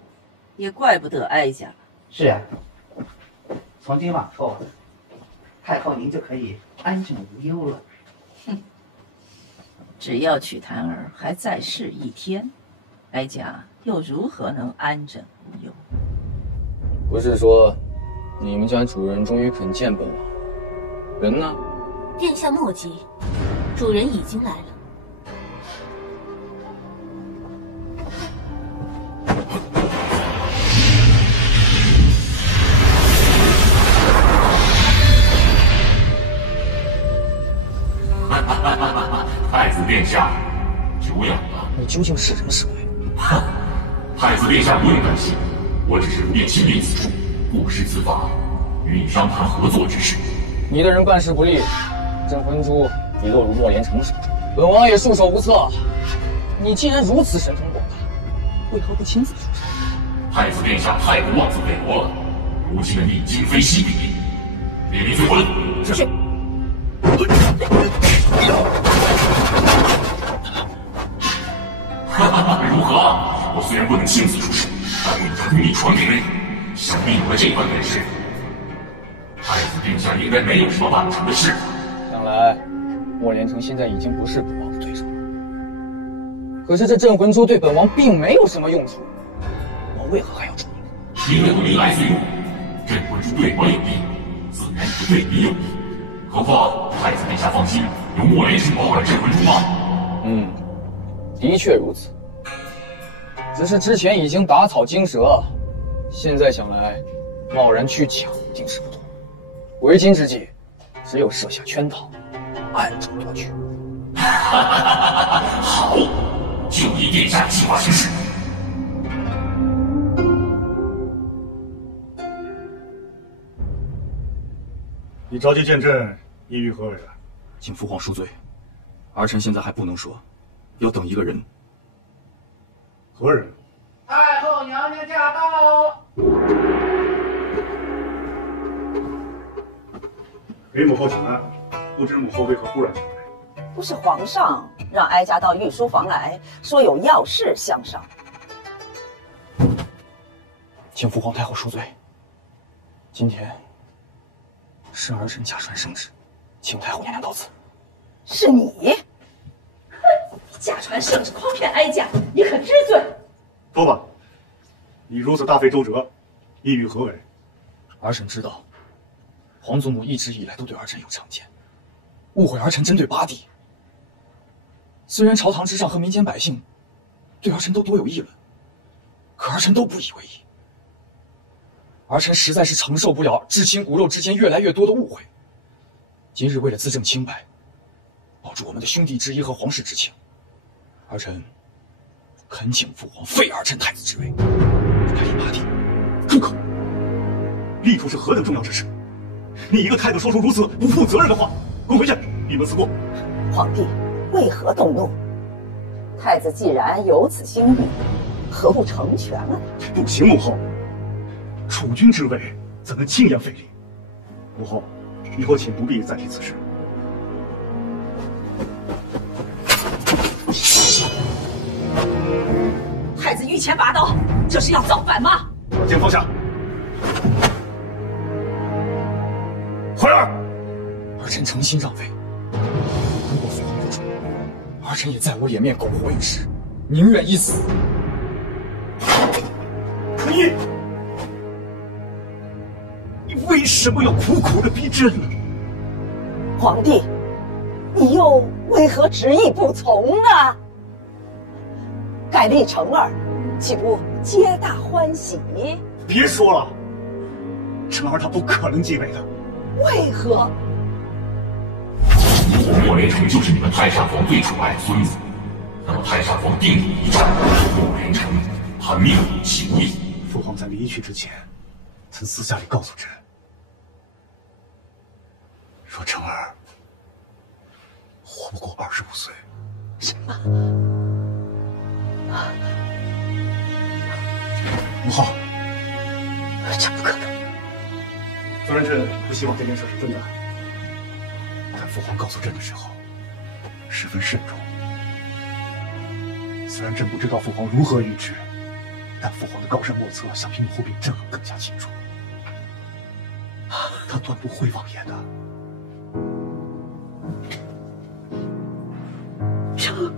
也怪不得哀家了。是啊，从今往后，太后您就可以安枕无忧了。哼，只要曲檀儿还在世一天，哀家又如何能安枕无忧？不是说你们家主人终于肯见本王，人呢？殿下莫急，主人已经来了。太子殿下，久仰了。你究竟是人是鬼？太子殿下不用担心，我只是不便亲临此处，不施此法，与你商谈合作之事。你的人办事不力，镇魂珠已落入莫连成手中，本王也束手无策。你既然如此神通广大，为何不亲自出手？太子殿下太过妄自菲薄了，如今的你今非昔比，列名催婚。是。如何？我虽然不能亲自出手，但我已将秘密传给了你，想必有了这般本事，太子殿下应该没有什么办不成的事。看来莫连成现在已经不是本王的对手了。可是这镇魂珠对本王并没有什么用处，我为何还要助你？因为我民来随我，镇魂珠对我有利，自然也对你有利。何况太子殿下放心，有莫连成保管镇魂珠吗？的确如此。只是之前已经打草惊蛇，现在想来，贸然去抢定是不妥。为今之计，只有设下圈套，暗中夺取。好，就依殿下计划行事。你召集见朕，意欲何为啊？请父皇恕罪，儿臣现在还不能说，要等一个人。何人？太后娘娘驾到！给母后请安，不知母后为何忽然前来？不是皇上让哀家到御书房来说有要事相商。请父皇太后恕罪。今天是儿臣假传圣旨，请太后娘娘到此。是你？哼！你假传圣旨，诓骗哀家，你可知罪？说吧，你如此大费周折，意欲何为？儿臣知道，皇祖母一直以来都对儿臣有成见，误会儿臣针对八弟。虽然朝堂之上和民间百姓对儿臣都多有议论，可儿臣都不以为意。儿臣实在是承受不了至亲骨肉之间越来越多的误会。今日为了自证清白，保住我们的兄弟之谊和皇室之情，儿臣恳请父皇废儿臣太子之位，改立八弟。住口！立储是何等重要之事，你一个太子说出如此不负责任的话，滚回去，闭门思过。皇帝为何动怒？太子既然有此心意，何不成全了他？不行，母后，储君之位怎能轻言废立？母后，以后请不必再提此事。太子御前拔刀，这是要造反吗？把剑放下。怀儿，儿臣诚心让位。如果父皇不准，儿臣也在我脸面苟活一时，宁愿一死。你为什么要苦苦的逼朕呢？皇帝，你又为何执意不从呢？改立成儿，岂不皆大欢喜？别说了，成儿他不可能继位的。为何？如果莫连成就是你们太上皇最宠爱的孙子，那么太上皇定有遗诏，莫连成他命里其无益。父皇在离去之前，曾私下里告诉朕，说成儿活不过25岁。什么？母后，这不可能！虽然朕不希望这件事是真的，但父皇告诉朕的时候，十分慎重。虽然朕不知道父皇如何预知，但父皇的高深莫测，相比母后比朕更加清楚。他断不会妄言的。成儿。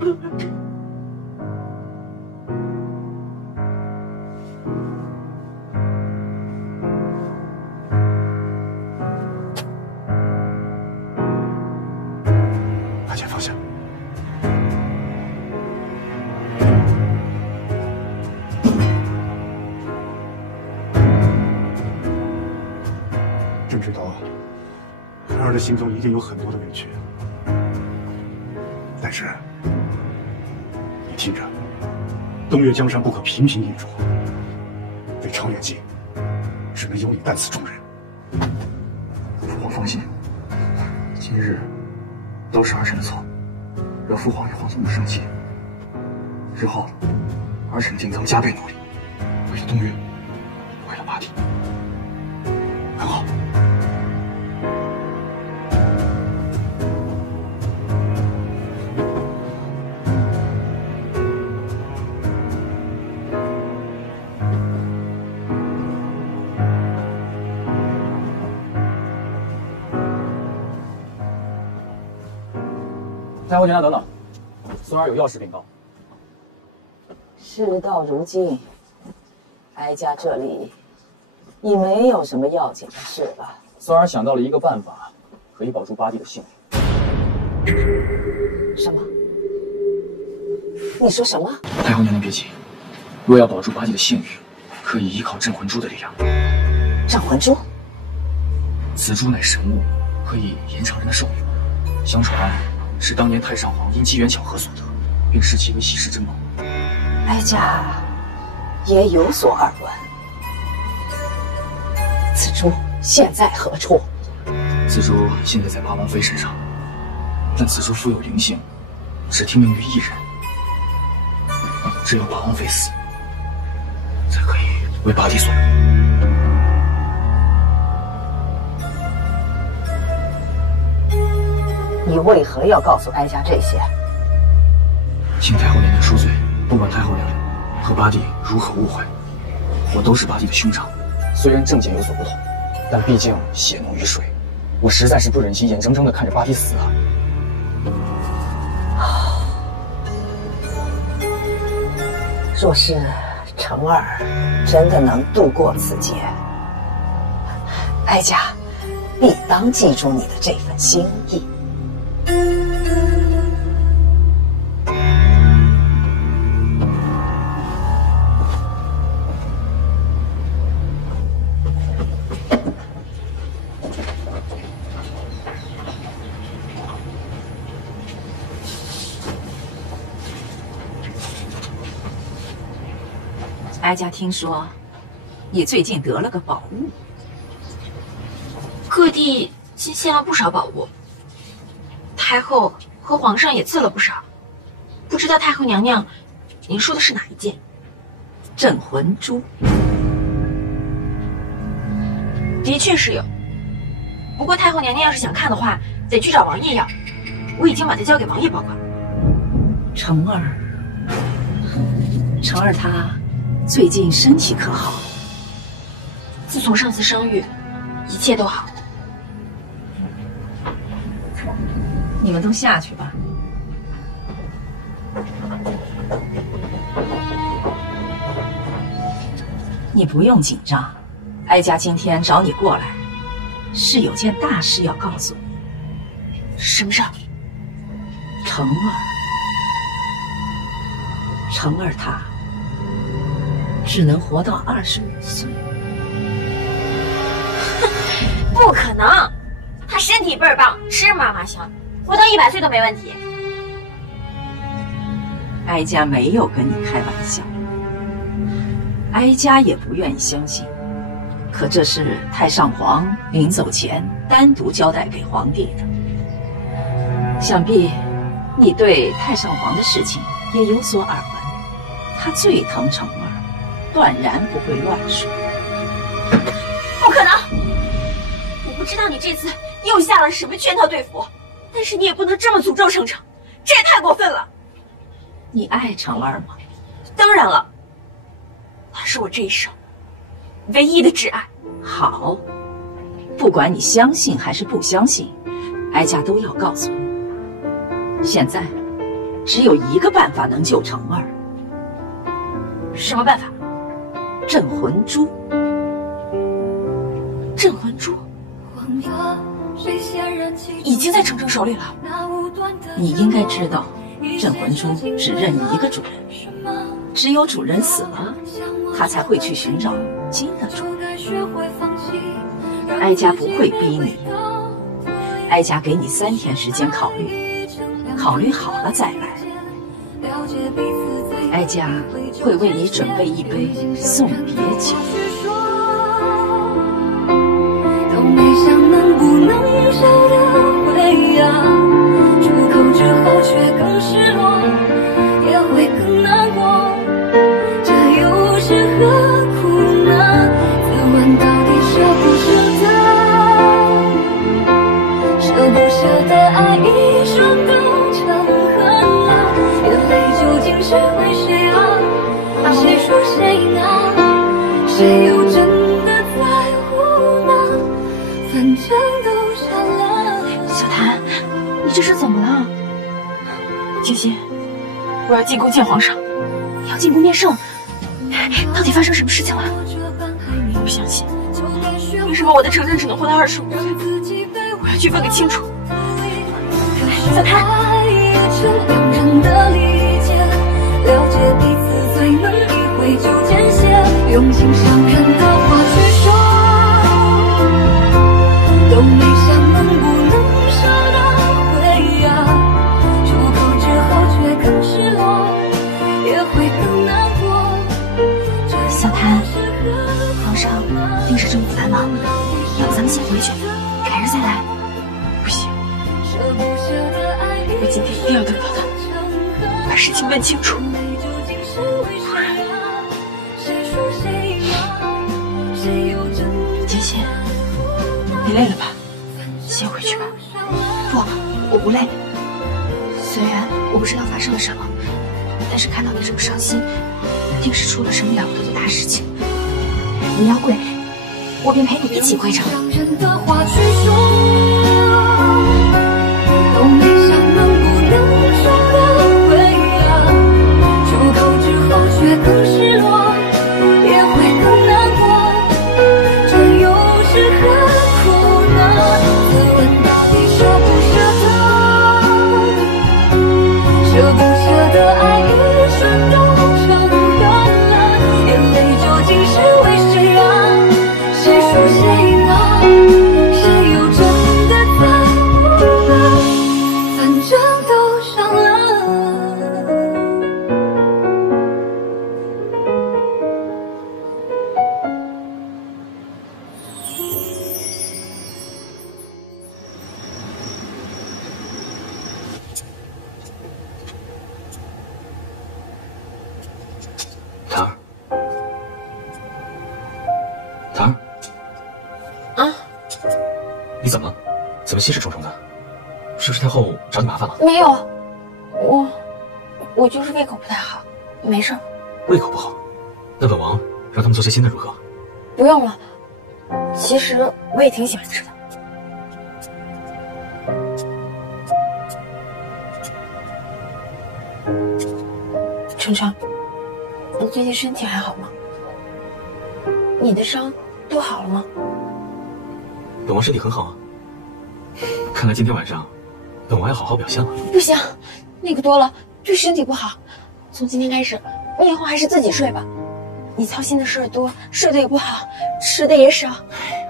把剑放下。朕知道，孩儿的心中一定有很多的委屈。但是，你听着，东岳江山不可频频易主，为长远计，只能由你担此重任。父皇放心，今日都是儿臣的错，惹父皇与皇祖母生气。日后，儿臣定当加倍努力，为了东岳，为了八弟。很好。太后娘娘等等，孙儿有要事禀告。事到如今，哀家这里已没有什么要紧的事了。孙儿想到了一个办法，可以保住八弟的性命。什么？你说什么？太后娘娘别急，若要保住八弟的性命，可以依靠镇魂珠的力量。镇魂珠？此珠乃神物，可以延长人的寿命。相传是当年太上皇因机缘巧合所得，并视其为稀世珍宝。哀家也有所耳闻。此珠现在何处？此珠现在在八王妃身上，但此珠富有灵性，只听命于一人。只有八王妃死，才可以为八弟所用。你为何要告诉哀家这些？请太后娘娘恕罪，不管太后娘娘和八弟如何误会，我都是八弟的兄长。虽然政见有所不同，但毕竟血浓于水，我实在是不忍心眼睁睁地看着八弟死啊！若是成儿真的能度过此劫，哀家必当记住你的这份心意。哀家听说，你最近得了个宝物。各地新献了不少宝物，太后和皇上也赐了不少。不知道太后娘娘，您说的是哪一件？镇魂珠。的确是有，不过太后娘娘要是想看的话，得去找王爷要。我已经把它交给王爷保管。成儿她最近身体可好？自从上次生育，一切都好。你们都下去吧。你不用紧张，哀家今天找你过来，是有件大事要告诉你。什么事？成儿她只能活到25岁。不可能，他身体倍儿棒，吃嘛嘛香，活到100岁都没问题。哀家没有跟你开玩笑，哀家也不愿意相信。可这是太上皇临走前单独交代给皇帝的，想必你对太上皇的事情也有所耳闻。他最疼成儿，断然不会乱说。不可能！我不知道你这次又下了什么圈套对付我，但是你也不能这么诅咒程程，这也太过分了。你爱成儿吗？当然了，他是我这一生唯一的挚爱。好，不管你相信还是不相信，哀家都要告诉你。现在只有一个办法能救成儿。什么办法？镇魂珠。镇魂珠已经在程程手里了。你应该知道，镇魂珠只认一个主人，只有主人死了，他才会去寻找新的主人。哀家不会逼你，哀家给你3天时间考虑，考虑好了再来。哀家会为你准备一杯送别酒。都没想能不能笑得回呀，出口之后却更失落，也会更难过。这又是何苦呢？自问到底舍不舍得，舍不舍得爱一双都成恨了，眼泪究竟是为谁啊？谁说谁呢？谁又真的在乎呢？反正都傻了。小谭，你这是怎么了？姐姐，我要进宫见皇上，要进宫面圣，到底发生什么事情了？我不相信，为什么我的程程只能活到25岁？我要去问个清楚。小谭，两人的理解，了解彼此最能意会就间歇，用心上人的话去说，都没想能不能舍得回呀，出口之后却更失落，也会更难过。小谭，皇上定是政务繁忙，要不咱们先回去，改日再来。不行，我今天一定要等到他，把事情问清楚。姐姐，你累了吧？先回去吧。不，我不累。虽然我不知道发生了什么，但是看到你这么伤心，一定是出了什么了不得的大事情。你要跪，我便陪你一起跪着。都没想能不能舍得回呀，出口之后却更失落，也会更难过。这又是何苦呢？自问到底舍不舍得，舍不舍得爱一瞬都成恨了，眼泪究竟是为谁啊？谁说谁呢？谁又真的在乎呢？反正都伤了。谭儿，谭儿，啊，你怎么了？怎么心事重重的？是不是太后找你麻烦了？没有，我就是胃口不太好，没事。胃口不好，那本王让他们做些新的如何？不用了，其实我也挺喜欢吃的。程程，你最近身体还好吗？你的伤都好了吗？本王身体很好啊，看来今天晚上本王要好好表现了。不行，那个多了对身体不好。从今天开始，你以后还是自己睡吧。你操心的事儿多，睡得也不好，吃的也少。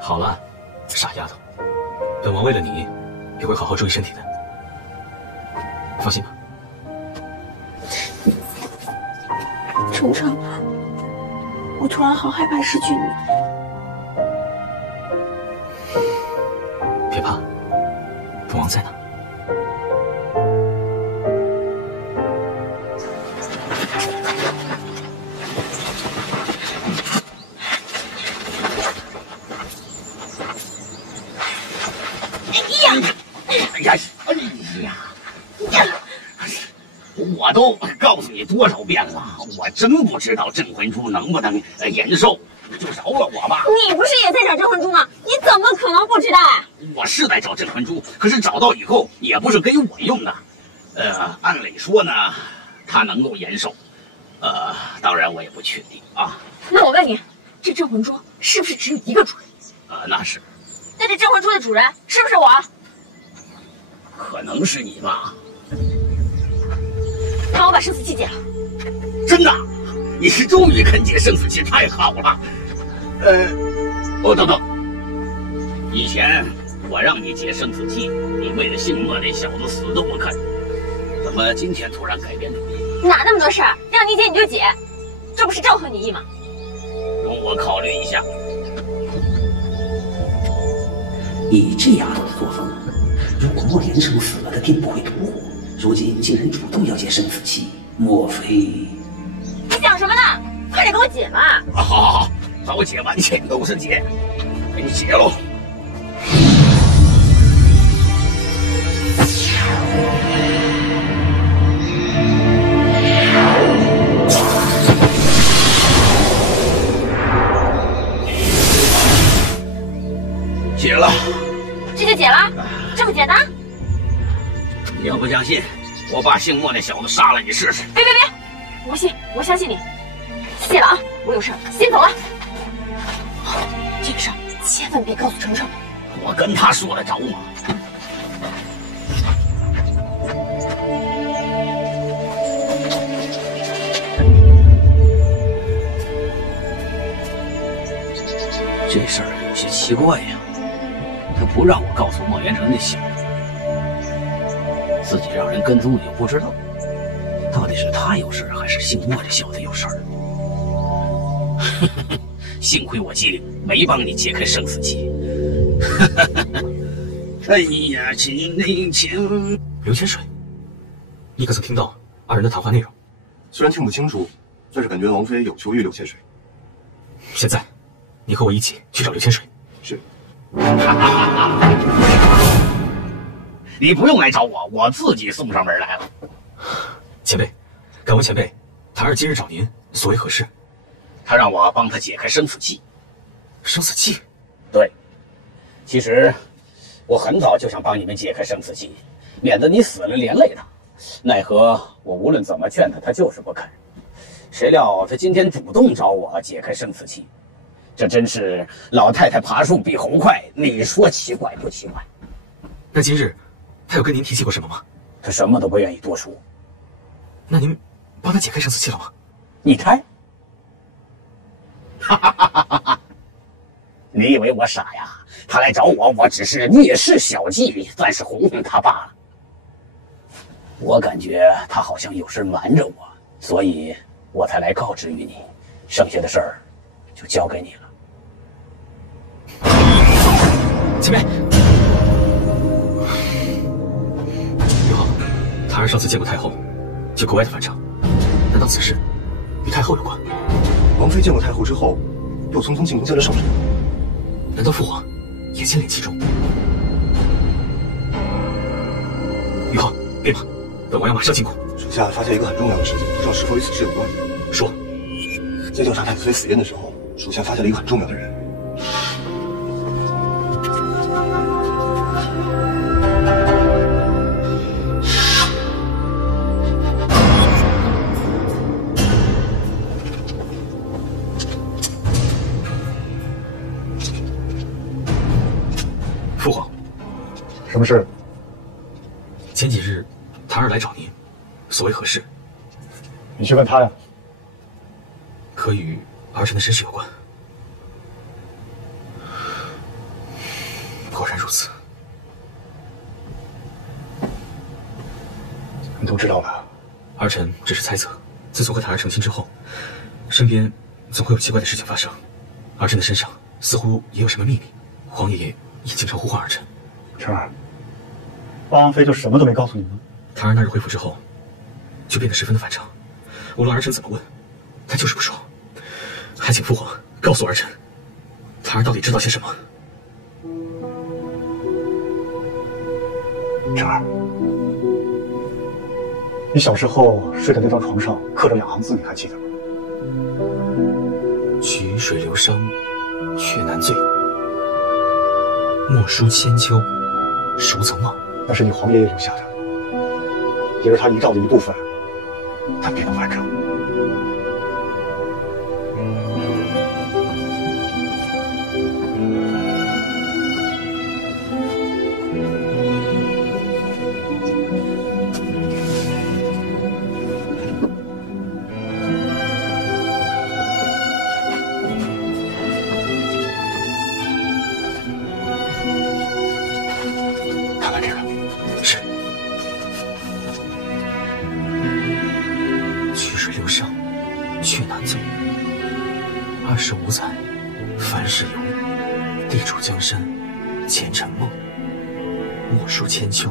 好了，傻丫头，本王为了你，也会好好注意身体的。放心吧。程程，我突然好害怕失去你。别怕，本王在呢。我都告诉你多少遍了，我真不知道镇魂珠能不能延寿，就饶了我吧。你不是也在找镇魂珠吗？你怎么可能不知道啊？我是在找镇魂珠，可是找到以后也不是给我用的。按理说呢，它能够延寿，当然我也不确定啊。那我问你，这镇魂珠是不是只有一个主人？那是。那这镇魂珠的主人是不是我？可能是你吧。帮我把生死契解了。真的？你是终于肯解生死契，太好了。等等，以前我让你解生死契，你为了姓莫那小子死都不肯，怎么今天突然改变主意？哪那么多事儿，让你解你就解，这不是正合你意吗？容我考虑一下。以这丫头的作风，如果莫连成死了，她定不会突兀。如今竟然主动要解生死契，莫非？你想什么呢？快点给我解嘛！好，早解晚解都是解，给你解喽。解了。这就解了？这么简单？你要不相信，我把姓莫那小子杀了，你试试。别！我信，我相信你。谢了啊，我有事先走了。这个事儿千万别告诉程程。我跟他说得着吗？这事儿有些奇怪呀，他不让我告诉莫连成那小子。自己让人跟踪又不知道，到底是他有事还是姓莫这小子有事儿？幸亏我机灵，没帮你解开生死契。哎呀，请刘千水，你可曾听到二人的谈话内容？虽然听不清楚，但是感觉王妃有求于刘千水。现在，你和我一起去找刘千水。是。你不用来找我，我自己送上门来了。前辈，敢问前辈，谭儿今日找您，所为何事？他让我帮他解开生死契。生死契？对。其实，我很早就想帮你们解开生死契，免得你死了连累他。奈何我无论怎么劝他，他就是不肯。谁料他今天主动找我解开生死契，这真是老太太爬树比猴快，你说奇怪不奇怪？那今日他有跟您提起过什么吗？他什么都不愿意多说。那您帮他解开生死契了吗？你猜？你以为我傻呀？他来找我，我只是蔑视小计，暂时哄哄他罢了。我感觉他好像有事瞒着我，所以我才来告知于你。剩下的事儿就交给你了。前辈，刘浩，谭儿上次见过太后，就格外的反常。难道此事与太后有关？王妃见过太后之后，又匆匆进宫见了圣上。难道父皇也牵连其中？于浩，别忙，本王要马上进宫。属下发现一个很重要的事情，不知道是否与此事有关。说，在调查太子妃死因的时候，属下发现了一个很重要的人。父皇，什么事？前几日，谭儿来找您，所为何事？你去问他呀。可与儿臣的身世有关。此。你都知道了？儿臣只是猜测。自从和檀儿成亲之后，身边总会有奇怪的事情发生。儿臣的身上似乎也有什么秘密，皇爷爷也经常呼唤儿臣。晨儿，八王妃就什么都没告诉你吗？檀儿那日恢复之后，就变得十分的反常。无论儿臣怎么问，他就是不说。还请父皇告诉儿臣，檀儿到底知道些什么？晨儿，你小时候睡的那张床上刻着2行字，你还记得吗？曲水流觞，却难醉。莫书千秋，孰曾忘？那是你皇爷爷留下的，也是他遗诏的一部分，但并不完整。25载，凡事有你。地处江山，前尘梦。莫书千秋，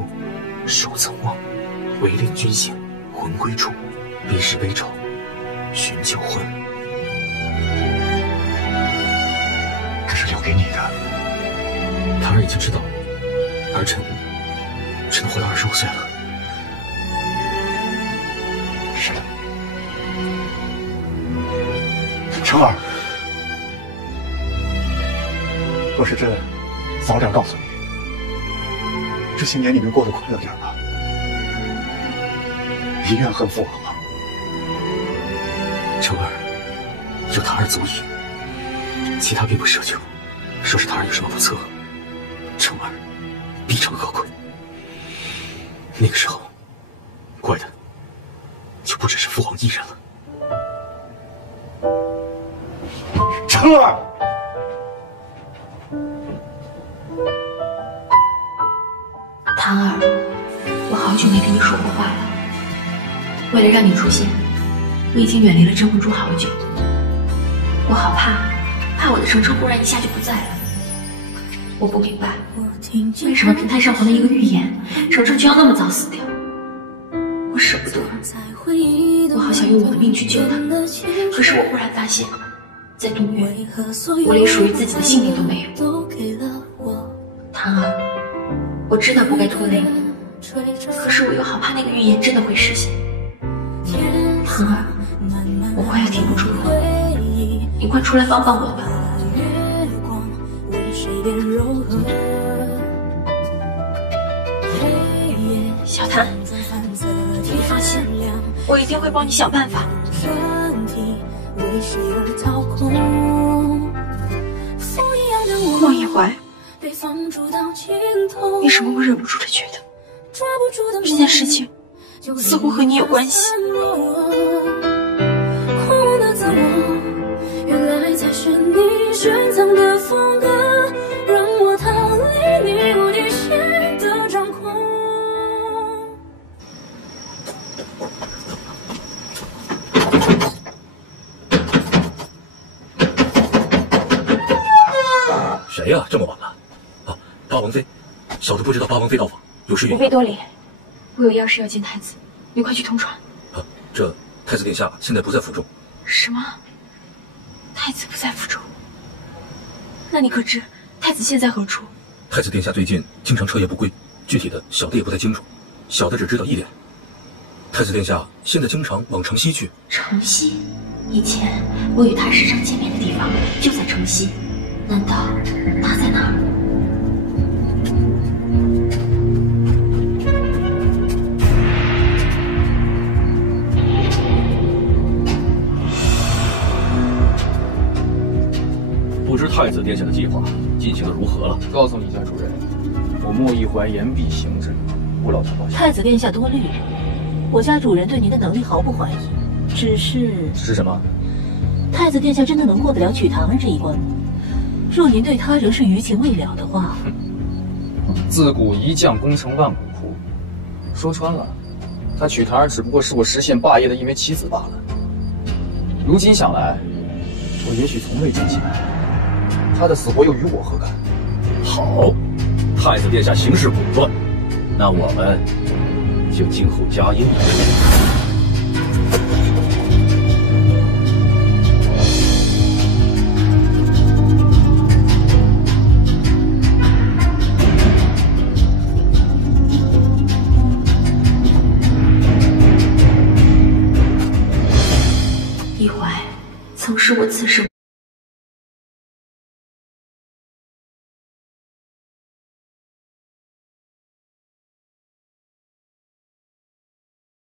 孰曾忘？唯令君醒，魂归处。彼时悲愁，寻旧欢。这是留给你的。檀儿已经知道，儿臣只能活到25岁了。是的。晨儿，若是朕早点告诉你，这些年你能过得快乐点吗？你怨恨父王吗？晨儿，有檀儿足矣，其他并不奢求。说是檀儿有什么不测，晨儿必承何愧。那个时候，怪的就不只是父皇一人了。晨儿，檀儿，我好久没跟你说过话了。为了让你出现，我已经远离了镇魂珠好久。我好怕我的程程忽然一下就不在了。我不明白，为什么凭太上皇的一个预言，程程就要那么早死掉？我舍不得，我好想用我的命去救他。可是我忽然发现，在东岳，我连属于自己的性命都没有。檀儿，我知道不该拖累你，可是我又好怕那个预言真的会实现。檀儿，我快要挺不住了，你快出来帮帮我吧。小檀，你放心，我一定会帮你想办法。莫一怀，为什么我忍不住的觉得这件事情似乎和你有关系？原来才是你深藏的风格，让我逃离你无底线的掌控。谁呀？这么晚了？啊，八王妃，小的不知道八王妃到访，有事不必多礼，我有要事要见太子，你快去通传。啊，这太子殿下现在不在府中。什么？太子不在府中？那你可知太子现在何处？太子殿下最近经常彻夜不归，具体的小的也不太清楚，小的只知道一点：太子殿下现在经常往城西去。城西？以前我与他时常见面的地方就在城西，难道他在那儿？不知太子殿下的计划进行的如何了？告诉你家主人，我莫一怀言必行之，不劳他报效。太子殿下多虑了，我家主人对您的能力毫不怀疑，只是什么？太子殿下真的能过得了娶檀儿这一关吗？若您对他仍是余情未了的话，自古一将功成万骨枯，说穿了，他娶檀儿只不过是我实现霸业的一枚棋子罢了。如今想来，我也许从未真心爱他的死活又与我何干？好，太子殿下行事果断，那我们就静候佳音了。一怀曾是我此生